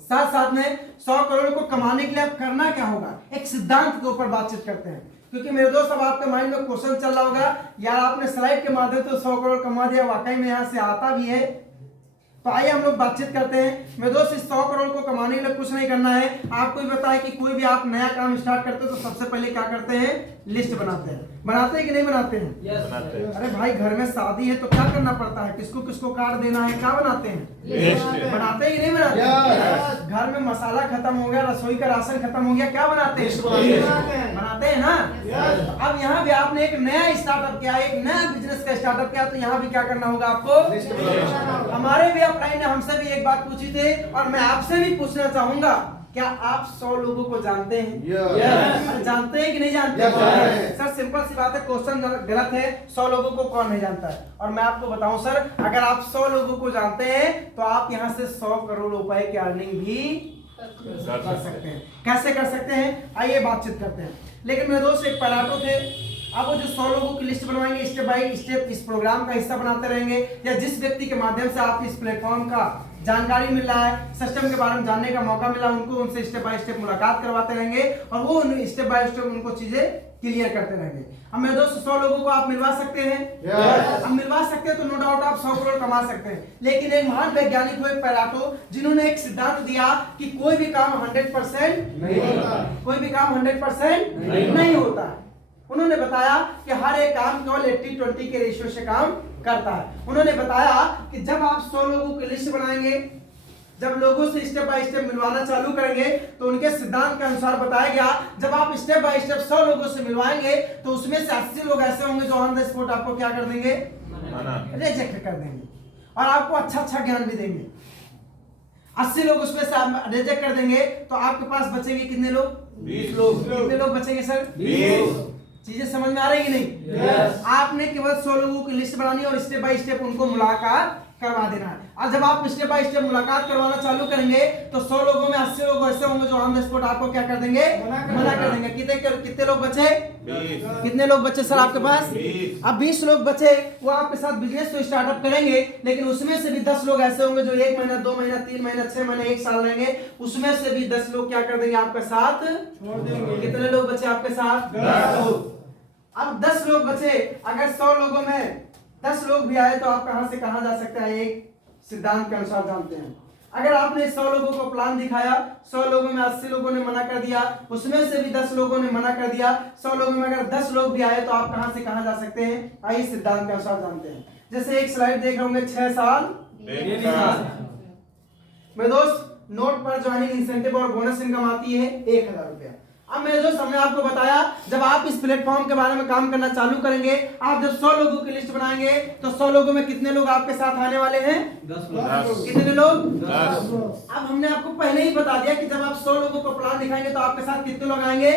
साथ साथ में 100 करोड़ को कमाने के लिए आप करना क्या होगा, एक सिद्धांत के ऊपर बातचीत करते हैं। क्योंकि मेरे दोस्त अब आपके माइंड में क्वेश्चन चल रहा होगा यार आपने स्लाइड के माध्यम से 100 करोड़ कमा दिया, वाकई में यहाँ से आता भी है? तो आइए हम लोग बातचीत करते हैं। मेरे दोस्त, इस 100 करोड़ को कमाने के लिए कुछ नहीं करना है। आपको भी पता है कि कोई भी आप नया काम स्टार्ट करते हो तो सबसे पहले क्या करते हैं? लिस्ट बनाते हैं। बनाते हैं कि नहीं बनाते हैं? बनाते हैं। अरे भाई, घर में शादी है तो क्या करना पड़ता है? किसको किसको कार्ड देना है, क्या बनाते हैं? बनाते हैं कि नहीं बनाते? घर में मसाला खत्म हो गया, रसोई का राशन खत्म हो गया, क्या बनाते हैं? बनाते हैं ना। अब यहाँ भी आपने एक नया स्टार्टअप किया, एक नया बिजनेस का स्टार्टअप किया, तो यहाँ भी क्या करना होगा आपको? हमारे भी अपलाइन ने हमसे भी एक बात पूछी थी और मैं आपसे भी पूछना चाहूंगा, क्या आप 100 लोगों को जानते हैं? जानते हैं कि नहीं जानते? सर सिंपल सी बात है, क्वेश्चन गलत है। 100 लोगों को कौन नहीं जानता है? और मैं आपको बताऊं सर, अगर आप 100 लोगों को जानते हैं तो आप यहां से 100 करोड़ रुपए की अर्निंग भी कर सकते हैं। कैसे कर सकते हैं, आइए बातचीत करते हैं। लेकिन मेरे दोस्त, एक पलाटो थे। अब वो जो 100 लोगों की लिस्ट बनवाएंगे, स्टेप बाय स्टेप इस प्रोग्राम का हिस्सा बनाते रहेंगे, या जिस व्यक्ति के माध्यम से आप इस प्लेटफॉर्म का जानकारी मिल रहा है, सिस्टम के बारे में जानने का मौका मिला, उनको उनसे स्टेप बाय स्टेप मुलाकात करवाते रहेंगे और वो स्टेप बाय स्टेप उनको चीजें क्लियर करते रहेंगे। अब मेरे दोस्त, 100 लोगों को आप मिलवा सकते हैं। अब मिलवा सकते हैं तो नो डाउट आप 100 करोड़ कमा सकते हैं। लेकिन एक महान वैज्ञानिक हुए पेलाटो, जिन्होंने एक सिद्धांत दिया कि कोई भी काम 100% नहीं होता, कोई भी काम 100% नहीं होता है। उन्होंने बताया कि हर एक काम केवल 80-20 के रेशियो से काम करता है। उन्होंने बताया कि जब आप 100 लोगों की लिस्ट बनाएंगे, जब लोगों से स्टेप बाय स्टेप मिलवाना चालू करेंगे, तो उनके सिद्धांत के अनुसार बताया गया, जब आप स्टेप बाय स्टेप 100 लोगों से मिलवाएंगे तो उसमें से 80 लोग ऐसे होंगे जो ऑन द स्पॉट आपको क्या कर देंगे? रिजेक्ट कर देंगे और आपको अच्छा ज्ञान भी देंगे। 80 लोग उसमें से आप रिजेक्ट कर देंगे तो आपके पास बचेंगे कितने लोग? 20 लोग। कितने लोग बचेंगे सर? 20। चीजें समझ में आ रही है कि नहीं? आपने केवल 100 लोगों की लिस्ट बनानी है और स्टेप बाय स्टेप उनको मुलाकात करवा देना है। और जब आप स्टेप बाय स्टेप मुलाकात करवाना चालू करेंगे तो 100 लोगों में 80 लोग ऐसे होंगे जो ऑन द स्पॉट आपको क्या कर देंगे? मना कर देंगे। कितने लोग बचे? 20। कितने लोग बचे सर आपके पास? 20। अब 20 लोग बचे, वो आपके साथ बिजनेस तो स्टार्टअप करेंगे, लेकिन उसमें से भी 10 लोग ऐसे होंगे जो 1 महीना, 2 महीना, 3 महीना, 6 महीने, 1 साल रहेंगे। उसमें से भी 10 लोग क्या कर देंगे? आपके साथ छोड़ देंगे। कितने लोग बचे आपके साथ? 10 लोग। अब 10 लोग बचे, अगर 100 लोगों में 10 लोग भी आए तो आप कहां से कहां जा सकते हैं? एक सिद्धांत के अनुसार जानते हैं। अगर आपने 100 लोगों को प्लान दिखाया, 100 लोगों में 80 लोगों ने मना कर दिया, उसमें से भी 10 लोगों ने मना कर दिया, 100 लोगों में अगर 10 लोग भी आए तो आप कहां से कहां जा सकते हैं? आइए सिद्धांत के अनुसार जानते हैं। जैसे एक स्लाइड देख रहे होंगे, 6 साल। मेरे दोस्त, नोट पर ज्वाइनिंग इंसेंटिव और बोनस इनकम आती है 1000 रुपया। अब मेरे दोस्त, हमने आपको बताया, जब आप इस प्लेटफॉर्म के बारे में काम करना चालू करेंगे, आप जब 100 लोगों की लिस्ट बनाएंगे तो 100 लोगों में कितने लोग आपके साथ आने वाले हैं? 10। कितने लोग? 10। अब हमने आपको पहले ही बता दिया कि जब आप 100 लोगों को प्लान दिखाएंगे तो आपके साथ कितने लोग आएंगे?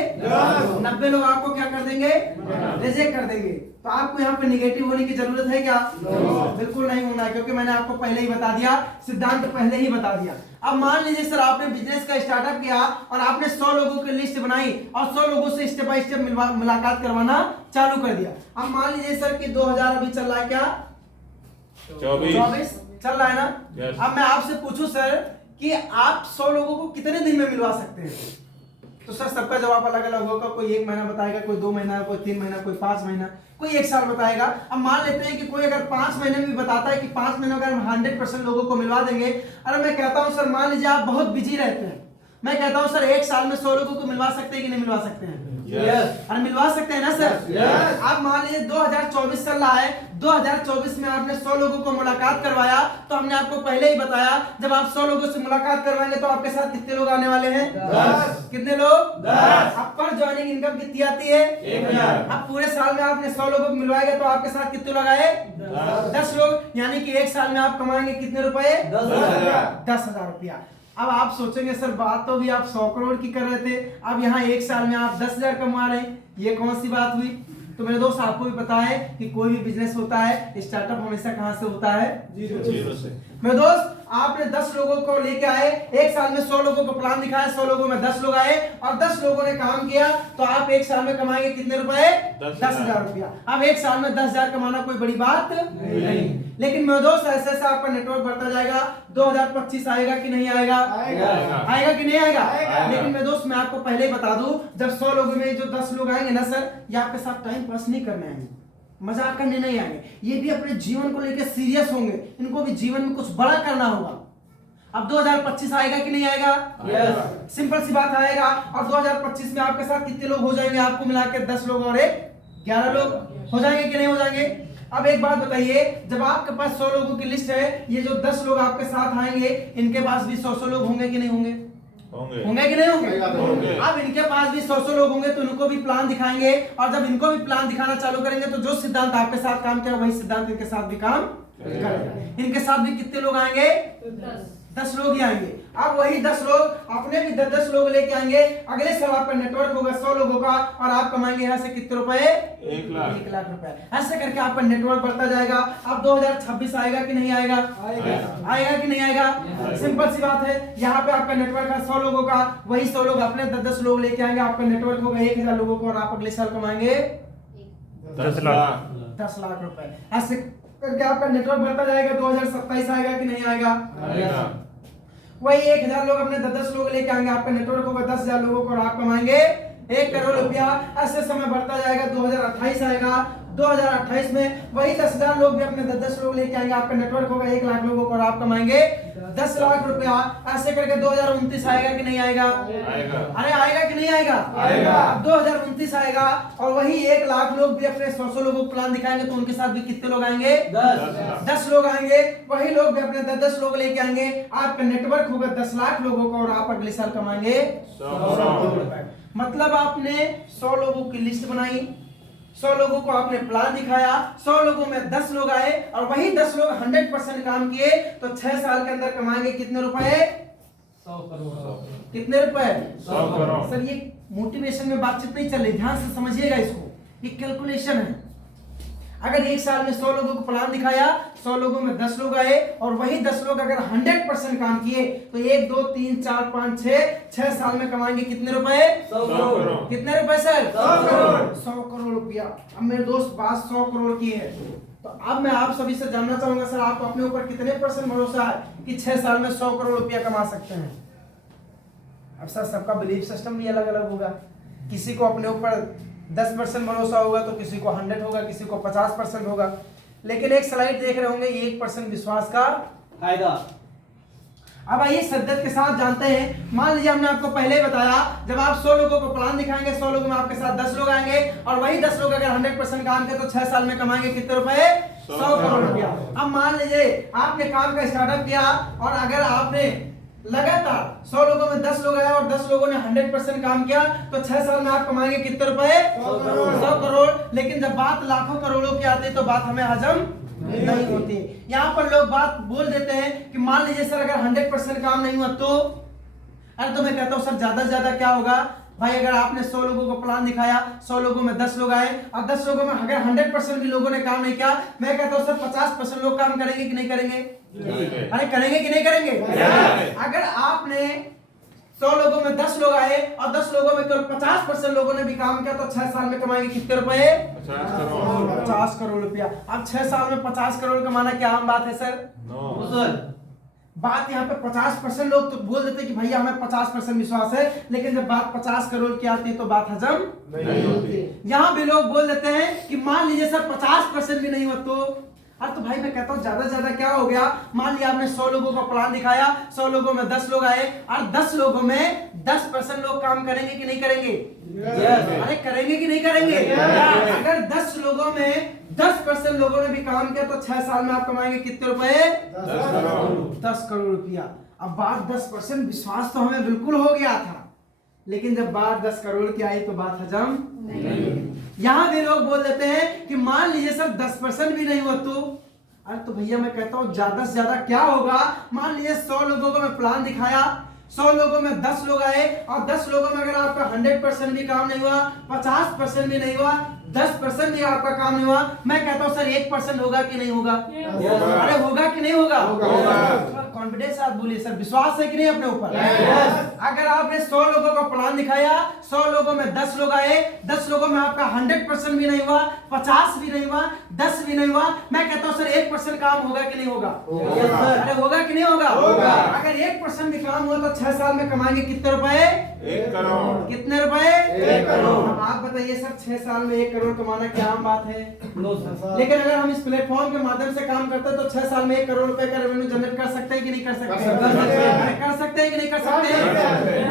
90 लोग आपको क्या कर देंगे? रिजेक्ट कर देंगे। तो आपको यहाँ पे निगेटिव होने की जरूरत है क्या? बिल्कुल नहीं होना है, क्योंकि मैंने आपको पहले ही बता दिया, सिद्धांत पहले ही बता दिया। अब मान लीजिए सर, आपने बिजनेस का स्टार्टअप किया और आपने 100 लोगों की लिस्ट बनाई और 100 लोगों से स्टेप बाय स्टेप मुलाकात करवाना चालू कर दिया। अब मान लीजिए सर कि 2000 अभी चल रहा है, क्या 24 चल रहा है ना? अब मैं आपसे पूछूं सर कि आप 100 लोगों को कितने दिन में मिलवा सकते हैं? तो सर सबका जवाब अलग अलग होगा। कोई 1 महीना बताएगा, कोई 2 महीना, कोई 3 महीना, कोई 5 महीना, कोई 1 साल बताएगा। अब मान लेते हैं कि कोई अगर 5 महीने में भी बताता है कि 5 महीनों में हम 100% लोगों को मिलवा देंगे। अरे मैं कहता हूं सर, मान लीजिए आप बहुत बिजी रहते हैं, मैं कहता हूं सर 1 साल में 100 लोगों को मिलवा सकते हैं कि नहीं मिलवा सकते हैं? अरे मिलवा सकते हैं ना सर? आप मान लीजिए 2024 चल रहा है, 2024 में आपने 100 लोगों को मुलाकात करवाया, तो हमने आपको पहले ही बताया, जब आप 100 लोगों से मुलाकात करवाएंगे तो आपके साथ कितने लोग आने वाले हैं? 10। कितने लोग? 10। अब पर ज्वाइनिंग इनकम कितनी आती है? 1000। अब पूरे साल में आपने 100 लोगों को मिलवाएंगे तो आपके साथ कितने लोग आए? 10 लोग। यानी कि 1 साल में आप कमाएंगे कितने रुपए? 10,000 रुपया। अब आप सोचेंगे सर, बात तो भी आप 100 करोड़ की कर रहे थे, अब यहाँ 1 साल में आप 10,000 कमा रहे हैं, ये कौन सी बात हुई? तो मेरे दोस्त, आपको भी पता है कि कोई भी बिजनेस होता है, स्टार्टअप हमेशा कहां से होता है? जीरो से। मेरे दोस्त, आपने 10 लोगों को लेके आए, 1 साल में 100 लोगों को प्लान दिखाया, 100 लोगों में 10 लोग आए और 10 लोगों ने काम किया, तो आप 1 साल में कमाएंगे कितने रुपए? 10,000 रुपया। अब 1 साल में 10,000 कमाना कोई बड़ी बात नहीं। लेकिन मेरे दोस्त, ऐसे ऐसे आपका नेटवर्क बढ़ता जाएगा, 2025 आएगा कि नहीं आएगा? आएगा कि नहीं आएगा? लेकिन मेरे दोस्त, मैं आपको पहले ही बता दूं, जब 100 लोगों में जो 10 लोग आएंगे ना सर, ये आपके साथ टाइम पास नहीं करने आएंगे, मजाक करने नहीं आएंगे, ये भी अपने जीवन को लेकर सीरियस होंगे, इनको भी जीवन में कुछ बड़ा करना होगा। अब 2025 आएगा कि नहीं आएगा? यस। सिंपल सी बात आएगा। और 2025 में आपके साथ कितने लोग हो जाएंगे? आपको मिला के 10 लोग और 11 लोग हो जाएंगे कि नहीं हो जाएंगे? अब एक बात बताइए, जब आपके पास 100 लोगों की लिस्ट है, ये जो 10 लोग आपके साथ आएंगे, इनके पास भी 100 लोग होंगे कि नहीं होंगे? होंगे कि नहीं होंगे? अब इनके पास भी 100 लोग होंगे तो इनको भी प्लान दिखाएंगे, और जब इनको भी प्लान दिखाना चालू करेंगे तो जो सिद्धांत आपके साथ काम किया वही सिद्धांत इनके साथ भी काम करेगा। इनके साथ भी कितने लोग आएंगे? 10 लोग ही आएंगे। अब वही 10 लोग अपने भी 10 लोग लेके आएंगे। अगले साल आपका नेटवर्क होगा 100 लोगों का, और आप कमाएंगे यहाँ से कितने रुपए? 1 लाख रुपए। ऐसे करके आपका नेटवर्क बढ़ता जाएगा। अब 2026 आएगा कि नहीं आएगा? आएगा कि नहीं आएगा? सिंपल सी बात है, यहाँ पे आपका नेटवर्क है 100 लोगों का, वही 100 लोग अपने 10 लोग लेके आएंगे, आपका नेटवर्क होगा 1000 लोगों को, और आप अगले साल कमाएंगे 10 लाख। 10 लाख रुपए। ऐसे करके आपका नेटवर्क बढ़ता जाएगा। 2027 आएगा कि नहीं आएगा? वही 1000 लोग अपने 10 लोग लेके आएंगे, आपका नेटवर्क होगा 10,000 लोगों को, और आप कमाएंगे 1 करोड़ रुपया। ऐसे समय बढ़ता जाएगा। 2028 आएगा। 2028 में वही 10,000 लोग भी अपने 10 लोग लेके आएंगे, आपका नेटवर्क होगा 1 लाख लोगों को, और आप कमाएंगे 10 लाख रुपया। ऐसे करके 2029 आएगा कि नहीं आएगा? अरे आएगा कि नहीं आएगा? अब 2029 आएगा, और वही 1 लाख लोग भी अपने 100 लोगों को प्लान दिखाएंगे, तो उनके साथ भी कितने लोग आएंगे? 10 लोग आएंगे। वही लोग भी अपने 10 लोग लेके आएंगे, आपका नेटवर्क होगा 10 लाख लोगों का, और आप अगले साल कमाएंगे 100 करोड़ रुपए। मतलब आपने 100 लोगों की लिस्ट बनाई, 100 लोगों को आपने प्लान दिखाया, 100 लोगों में 10 लोग आए, और वही 10 लोग 100% काम किए, तो 6 साल के अंदर कमाएंगे कितने रुपए? 100 करोड़। कितने रुपए? 100 करोड़। सर ये मोटिवेशन में बातचीत नहीं चल रही, ध्यान से समझिएगा इसको, ये कैलकुलेशन है। अगर 1 साल में 100 लोगों को प्लान दिखाया, 100 लोगों में 10 लोग आए, और वही 10 लोग अगर 100% काम किए, तो 1 2 3 4 5 6 साल में कमाएंगे कितने रुपए? 100 करोड़। कितने रुपए सर? 100 करोड़। 100 करोड़ रुपया। अब मेरे दोस्त बात 100 करोड़ की है, तो अब मैं आप सभी से जानना चाहूंगा, सर आपको अपने ऊपर कितने % भरोसा है कि 6 साल में 100 करोड़ रुपया कमा सकते हैं? अब सर सबका बिलीफ सिस्टम भी अलग अलग होगा। किसी को अपने ऊपर 10% भरोसा होगा, तो किसी को 100 होगा, किसी को 50% होगा। लेकिन एक स्लाइड देख रहे होंगे, 1% विश्वास का फायदा। अब आइए शिद्दत के साथ जानते हैं। मान लीजिए हमने आपको पहले ही बताया, जब आप 100 लोगों को प्लान दिखाएंगे, 100 लोगों में आपके साथ 10 लोग आएंगे, और वही 10 लोग अगर 100% काम किए, तो 6 साल में कमाएंगे कितने रुपए? 100 करोड़ रुपया। अब मान लीजिए आपने काम का स्टार्टअप किया, और अगर आपने लगातार 100 लोगों में 10 लोग आए और 10 लोगों ने 100% काम किया, तो 6 साल में आप कमाएंगे कितने रुपए? 100 करोड़। लेकिन जब बात लाखों करोड़ों की आती है, तो बात हमें हजम नहीं होती। यहाँ पर लोग बात बोल देते हैं कि मान लीजिए सर अगर 100% काम नहीं हुआ तो? अरे तो मैं कहता हूँ सर ज्यादा से ज्यादा क्या होगा भाई, अगर आपने 100 लोगों को प्लान दिखाया, 100 लोगों में 10 लोग आए, और 10 लोगों में अगर 100% भी लोगों ने काम नहीं किया, मैं कहता हूँ सर 50% लोग काम करेंगे कि नहीं करेंगे? अरे करेंगे कि नहीं करेंगे? अगर आपने 100 लोगों में 10 लोग आए, और 10 लोगों में केवल 50% लोगों ने भी काम किया, तो 6 साल में कमाएंगे कितने रुपए? 50 करोड़ रुपया। अब 6 साल में 50 करोड़ कमाना क्या आम बात है सर? सर बात यहाँ पे 50% लोग तो बोल देते कि भैया हमें 50% विश्वास है, लेकिन जब बात 50 करोड़ की आती है तो बात हजम नहीं होती। यहाँ भी लोग बोल देते हैं कि मान लीजिए सर 50% भी नहीं हुआ तो? अरे तो भाई मैं कहता हूँ ज्यादा से ज्यादा क्या हो गया, मान लिया आपने 100 लोगों का प्लान दिखाया, 100 लोगों में 10 लोग आए, और 10 लोगों में 10% लोग काम करेंगे कि नहीं करेंगे? अरे करेंगे कि नहीं करेंगे? अगर 10 लोगों में 10% लोगों ने भी काम किया, तो 6 साल में आप कमाएंगे कितने रुपए? 10 करोड़ रुपया। अब बात 10% विश्वास तो हमें बिल्कुल हो गया था, लेकिन जब बात 10 करोड़ की आई तो बात हजम नहीं। यहाँ भी लोग बोल देते हैं कि मान लीजिए सर 10% भी नहीं हुआ तो? अरे तो भैया मैं कहता हूँ ज्यादा से ज्यादा क्या होगा, मान लीजिए 100 लोगों को मैं प्लान दिखाया, 100 लोगों में 10 लोग आए, और 10 लोगों में अगर आपका 100% भी काम नहीं हुआ, 50% भी नहीं हुआ, 10% भी आपका काम नहीं हुआ, मैं कहता हूँ सर 1% होगा कि नहीं होगा? अरे होगा कि नहीं होगा? कॉन्फिडेंस साथ बोलिए सर, विश्वास है कि नहीं अपने ऊपर? Yes. अगर आपने 100 लोगों का प्लान दिखाया, 100 लोगों में 10 लोग आए, 10 लोगों में आपका 100% भी नहीं हुआ, 50 भी नहीं हुआ, 10 भी नहीं हुआ, मैं कहता हूं सर 1% काम होगा कि नहीं होगा? अरे होगा कि नहीं होगा? अगर 1% भी काम हुआ तो 6 साल में कमाएंगे कितने रुपए? 1 करोड़। कितने रुपए? 1 करोड़। अब आप बताइए सर, 6 साल में 1 करोड़ कमाना क्या आम बात है? लेकिन अगर हम इस प्लेटफॉर्म के माध्यम से काम करते हैं तो 6 साल में 1 करोड़ रुपए का रेवेन्यू जनरेट कर सकते हैं कि नहीं कर सकते? कर सकते हैं कि नहीं कर सकते?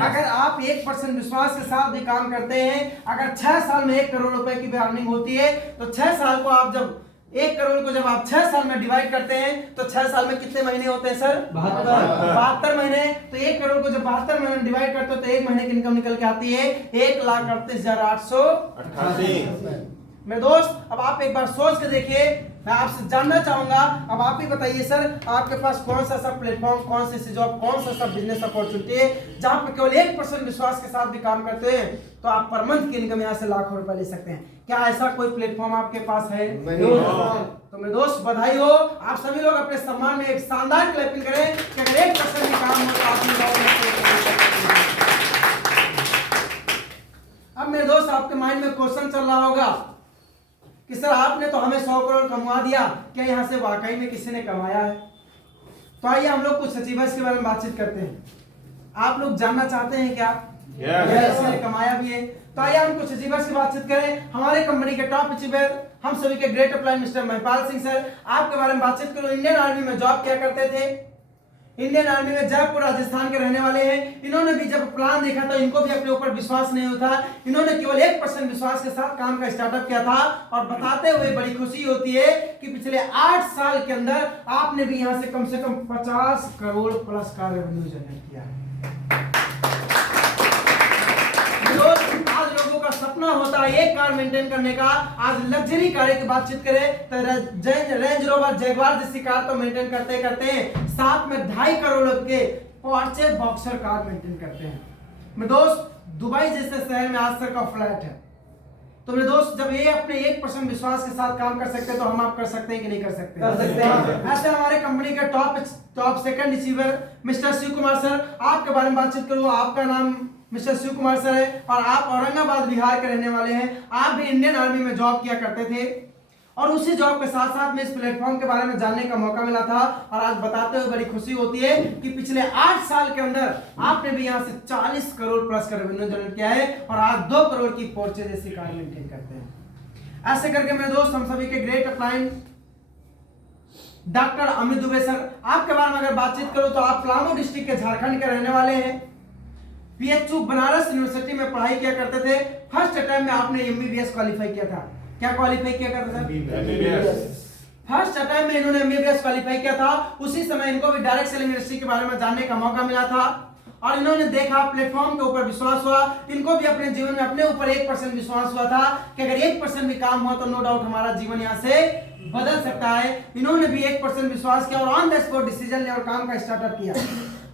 अगर आप 1% विश्वास के साथ भी काम करते हैं, अगर 6 साल में 1 करोड़ रुपए की भी अर्निंग होती है तो 6 साल को आप जब 1 करोड़ को जब आप 6 साल में डिवाइड करते हैं तो 6 साल में कितने महीने होते हैं सर? 72 महीने। तो 1 करोड़ को जब 72 महीने डिवाइड करते हो तो 1 महीने की इनकम निकल के आती है 1,38,888। मेरे दोस्त, अब आप एक बार सोच के देखिए, मैं आपसे जानना चाहूंगा, अब आप ही बताइए सर, आपके पास कौन सा सब प्लेटफॉर्म, कौन सी जॉब, कौन सा सब बिजनेस अपॉर्चुनिटी है जहां पे केवल 1% विश्वास के साथ भी काम करते हैं तो आप पर मंथ की इनकम यहाँ से लाखों रुपए ले सकते हैं? क्या ऐसा कोई प्लेटफॉर्म आपके पास है? तो मेरे दोस्त बधाई हो, आप सभी लोग अपने सम्मान में एक शानदार क्लैपिंग करें कि अगर 1% भी काम हो तो आप। अब मेरे दोस्त, आपके माइंड में क्वेश्चन चल रहा होगा कि सर आपने तो हमें 100 करोड़ कमा दिया, क्या यहाँ से वाकई में किसी ने कमाया है? तो आइए हम लोग कुछ अचीवर्स के बारे में बातचीत करते हैं। आप लोग जानना चाहते हैं क्या किसी ने कमाया भी है? तो आइए हम कुछ अचीवर्स की बातचीत करें। हमारे कंपनी के टॉप अचीवर, हम सभी के great upline mister Mahipal Singh sir, आपके बारे में बातचीत करूं। इंडियन आर्मी में जॉब क्या करते थे, इंडियन आर्मी में जयपुर राजस्थान के रहने वाले हैं। इन्होंने भी जब प्लान देखा तो इनको भी अपने ऊपर विश्वास नहीं होता, इन्होंने केवल 1% विश्वास के साथ काम का स्टार्टअप किया था और बताते हुए बड़ी खुशी होती है कि पिछले 8 साल के अंदर आपने भी यहां से कम 50 करोड़ प्लस का रेवेन्यू जनरेट किया है। आज लोगों का सपना होता है एक कार मेंटेन करने का। आज लग्जरी कार की बातचीत करें तो रेंज रोवर जैगवार जैसी कार तो मेंटेन करते करते हैं, साथ में 2.5 करोड़ के पोर्चे बॉक्सर कार मेंटेन करते हैं। मेरे दोस्त, दुबई जैसे शहर में आज तक का फ्लैट है। तो मेरे दोस्त, जब ये अपने 1% विश्वास के साथ काम कर सकते हैं तो हम आप कर सकते हैं कि नहीं कर सकते? कर सकते हैं। ऐसे हमारे कंपनी के top second achiever mister Shiv Kumar sir, आपके बारे में बातचीत करूं। आपका नाम मिस्टर शिव कुमार सर है और आप औरंगाबाद बिहार के रहने वाले हैं। आप भी इंडियन आर्मी में जॉब किया करते थे और उसी जॉब के साथ साथ में इस प्लेटफॉर्म के बारे में जानने का मौका मिला था और आज बताते हुए बड़ी खुशी होती है कि पिछले 8 साल के अंदर आपने भी यहाँ से 40 करोड़ प्लस का रेवेन्यू जनरेट किया है और आज 2 करोड़ की पोर्चे जैसी कार मेंटेन करते हैं। ऐसे करके मेरे दोस्त, हम सभी के great upline doctor Amit Dubey sir, आपके बारे में अगर बातचीत करूं तो आप पलामू डिस्ट्रिक्ट के झारखंड के रहने वाले हैं। पीएचयू बनारस यूनिवर्सिटी में पढ़ाई किया करते थे। फर्स्ट अटेम्प्ट में आपने एमबीबीएस क्वालिफाई किया था। क्या क्वालिफाई किया करते थे? फर्स्ट अटेम्प्ट में इन्होंने एमबीबीएस क्वालिफाई किया था। उसी समय इनको भी डायरेक्ट सेलिंग इंडस्ट्री के बारे में जानने का मौका मिला था और इन्होंने देखा, प्लेटफॉर्म के ऊपर विश्वास हुआ। इनको भी अपने जीवन में अपने ऊपर 1% विश्वास हुआ था कि अगर 1% भी काम हुआ तो नो डाउट हमारा जीवन यहाँ से बदल सकता है। इन्होंने भी 1% विश्वास किया और ऑन द स्पॉट डिसीजन लिया और काम का स्टार्टअप किया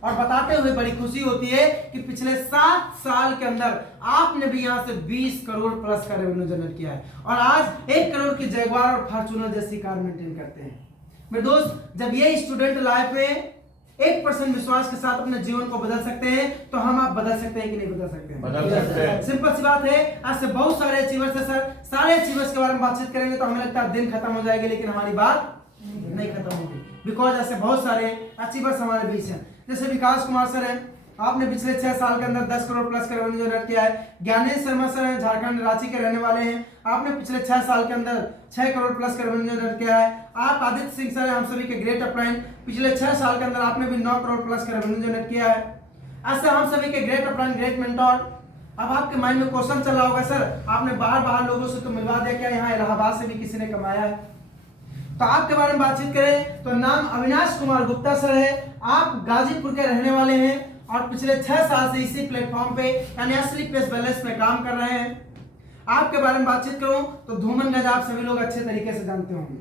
और बताते हुए बड़ी खुशी होती है कि पिछले 7 साल के अंदर आपने भी यहाँ से 20 करोड़ प्लस का रेवेन्यू जनरेट किया है और आज 1 करोड़ की जैगवार और फॉर्च्यूनर जैसी कार मेंटेन करते हैं। मेरे दोस्त, जब ये स्टूडेंट लाइफ में 1% विश्वास के साथ अपने जीवन को बदल सकते हैं तो हम आप बदल सकते हैं कि नहीं बदल सकते हैं? बदल सकते हैं। सिंपल सी बात है। ऐसे बहुत सारे अचीवर्स हैं सर, सारे अचीवर्स के बारे में बातचीत करेंगे तो हमें लगता है दिन खत्म हो जाएगी, लेकिन हमारी बात नहीं खत्म होगी बिकॉज ऐसे बहुत सारे अचीवर्स हमारे बीच हैं। जैसे विकास कुमार सर हैं, आपने पिछले 6 साल के अंदर 10 करोड़ प्लस का रेवेन्यू जनरेट किया है। ज्ञानेश शर्मा सर हैं, झारखंड रांची के रहने वाले हैं। आपने पिछले 6 साल के अंदर 6 करोड़ प्लस का रेवेन्यू जनरेट किया है। आप आदित्य सिंह सर हैं, हम सभी के ग्रेट अपलाइन, पिछले 6 साल के अंदर आपने भी 9 करोड़ प्लस का रेवेन्यू जनरेट किया है। ऐसे हम सभी के ग्रेट अपलाइन, ग्रेट मेंटोर। अब आपके माइंड में क्वेश्चन चल रहा होगा, सर आपने बाहर लोगों से तो मिलवा दिया, क्या यहाँ इलाहाबाद से भी किसी ने कमाया है? तो आपके बारे में बातचीत करें तो नाम अविनाश कुमार गुप्ता सर है। आप गाजीपुर के रहने वाले हैं और पिछले 6 साल से इसी प्लेटफॉर्म पे यानी असली पेस बैलेंस में काम कर रहे हैं। आपके बारे में बातचीत करूं तो धूमनगंज आप सभी लोग अच्छे तरीके से जानते होंगे।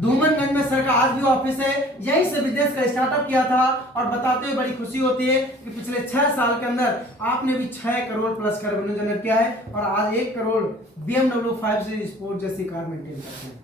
धूमनगंज में सर का आज भी ऑफिस है, यहीं से बिजनेस का स्टार्टअप किया था और बताते हुए बड़ी खुशी होती है कि पिछले 6 साल के अंदर आपने भी 6 करोड़ प्लस का रेवेन्यू जनरेट किया है और आज 1 करोड़ BMW 5 सीरीज स्पोर्ट जैसी कार मेंटेन करते हैं।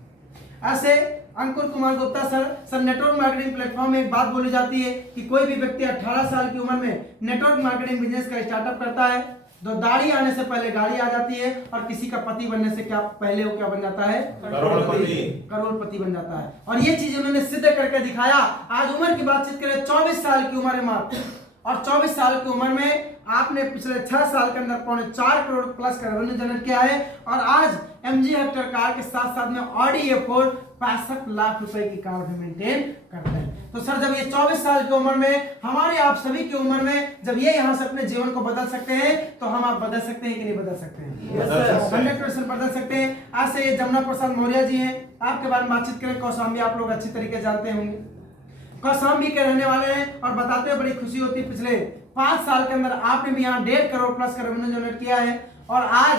ऐसे Ankur Kumar Gupta sir network marketing platform में एक बात बोली जाती है कि कोई भी व्यक्ति 18 साल की उम्र में नेटवर्क मार्केटिंग बिजनेस का स्टार्टअप करता है तो दाढ़ी आने से पहले गाड़ी आ जाती है और किसी का पति बनने से क्या पहले वो क्या बन जाता है, करोड़पति बन जाता है। और ये चीज उन्होंने सिद्ध करके दिखाया। आज उम्र की बातचीत करें, 24 साल की उम्र है मात्र, और 24 साल की उम्र में आपने पिछले 6 साल के अंदर 4.25 करोड़ प्लस का रेवेन्यू जनरेट किया है। और आज MG हेक्टर कार के साथ साथ में ऑडी A4 65 लाख रुपए की कार भी मेंटेन करते हैं। तो सर जब ये 24 साल की उम्र में, हमारे आप सभी की उम्र में, जब ये यहाँ से अपने जीवन को बदल सकते हैं तो हम आप बदल सकते हैं कि नहीं बदल सकते हैं? 100% बदल सकते हैं। आज से ये जमुना प्रसाद मौर्य जी हैं, आपके बारे में बातचीत करें। कौशाम्बी आप लोग अच्छी तरीके जानते होंगे, कौशाम्बी के रहने वाले हैं और बताते हैं बड़ी खुशी होती है पिछले 5 साल के अंदर आपने भी यहाँ 1.5 करोड़ प्लस का रेवेन्यू जनरेट किया है और आज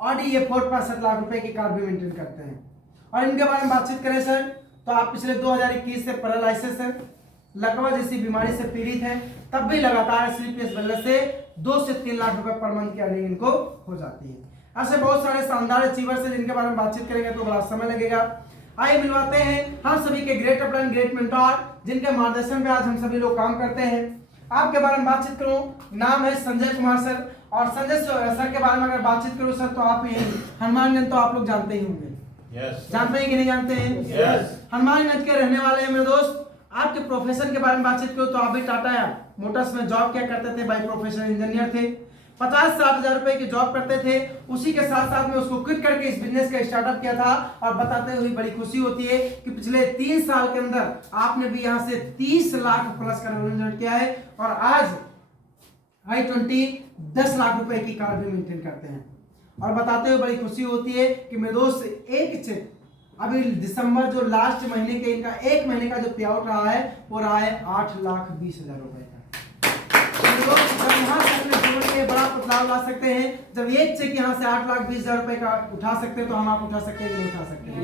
ऑडी A4 65 लाख रुपए की कार भी मेंटेन करते हैं। और इनके बारे में बातचीत करें सर तो आप पिछले 2021 से पैरालिसिस है, लकवा जैसी बीमारी से पीड़ित हैं, तब भी लगातार स्लीपलेस बनने से 2 से 3 लाख रुपए पर मंथ की अर्निंग इनको हो जाती है। ऐसे बहुत सारे शानदार अचीवर्स हैं जिनके बारे में बातचीत करेंगे तो बड़ा समय लगेगा। आइए मिलवाते हैं हम सभी के ग्रेट अपलाइन ग्रेट मेंटोर जिनके मार्गदर्शन में आज हम सभी लोग काम करते हैं। आपके बारे में बातचीत करूं, नाम है संजय कुमार सर। और संजय सर के बारे में अगर बातचीत करूं सर तो आप हनुमानगंज तो आप लोग जानते ही होंगे, जानते हैं कि नहीं जानते हैं? हनुमानगंज के रहने वाले हैं मेरे दोस्त। आपके प्रोफेशन के बारे में बातचीत करूं तो आप भी टाटा मोटर्स में जॉब क्या करते थे, बाय प्रोफेशन इंजीनियर थे। 50-60 हजार रुपए की जॉब करते थे, उसी के साथ साथ में उसको क्विट करके इस बिजनेस का स्टार्टअप किया था। और बताते हुए बड़ी खुशी होती है कि पिछले 3 साल के अंदर आपने भी यहाँ से 30 लाख प्लस का रेवेन्यू जनरेट किया है और आज i20 10 लाख रुपए की कार भी मेंटेन करते हैं। और बताते हुए बड़ी खुशी होती है कि मेरे दोस्त एक चेक अभी दिसंबर जो लास्ट महीने के इनका 1 महीने का जो पे आउट रहा है वो रहा है 8,20,000 रुपए का। यहाँ से अपने जीवन में बड़ा बदलाव ला सकते हैं। जब एक चेक यहाँ से 8,20,000 रुपए का उठा सकते हैं तो हम आप उठा सकते हैं कि नहीं उठा सकते हैं?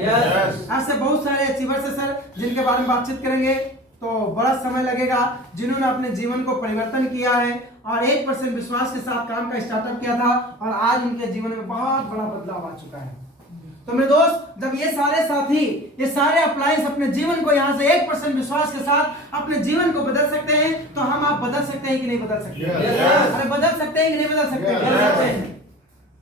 ऐसे बहुत सारे अचीवर्स हैं सर जिनके बारे में बातचीत करेंगे तो बड़ा समय लगेगा, जिन्होंने अपने जीवन को परिवर्तन किया है और 1% विश्वास के साथ काम का स्टार्टअप किया था और आज उनके जीवन में बहुत बड़ा बदलाव आ चुका है। तो मेरे दोस्त जब ये सारे साथी, ये सारे अप्लायंस अपने जीवन को यहाँ से 1% विश्वास के साथ अपने जीवन को बदल सकते हैं तो हम आप बदल सकते हैं कि नहीं बदल सकते? अरे बदल सकते हैं कि नहीं बदल सकते?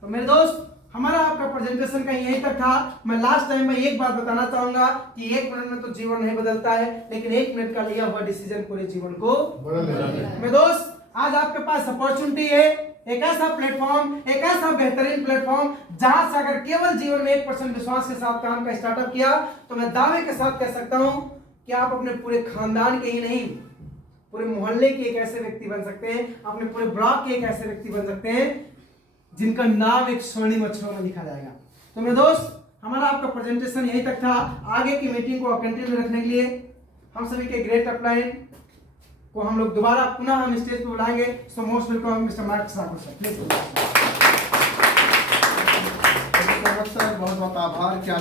तो मेरे दोस्त हमारा आपका प्रेजेंटेशन का यहीं तक था। मैं लास्ट टाइम में एक बात बताना चाहूंगा कि 1 मिनट में तो जीवन नहीं बदलता है, लेकिन 1 मिनट का लिया हुआ डिसीजन पूरे जीवन को बदल देता है। मेरे दोस्त आज आपके पास अपॉर्चुनिटी है, एक ऐसा प्लेटफॉर्म, एक ऐसा बेहतरीन प्लेटफॉर्म जहां से अगर केवल जीवन में 1% विश्वास के साथ काम का स्टार्टअप किया तो मैं दावे के साथ कह सकता हूं कि आप अपने पूरे खानदान के ही नहीं, पूरे मोहल्ले के एक ऐसे व्यक्ति बन सकते हैं, अपने पूरे ब्लॉक के एक ऐसे व्यक्ति बन सकते हैं जिनका नाम एक स्वर्णिम अक्षरों में लिखा जाएगा। तो मेरे दोस्त हमारा आपका प्रेजेंटेशन यहीं तक था। आगे की मीटिंग को कंटिन्यू रखने के लिए हम सभी के ग्रेट अपलाइन को हम लोग दोबारा पुनः हम स्टेज पे बुलाएंगे। So most welcome mister mark Sagar sir, please. Sir बहुत बहुत आभार। क्या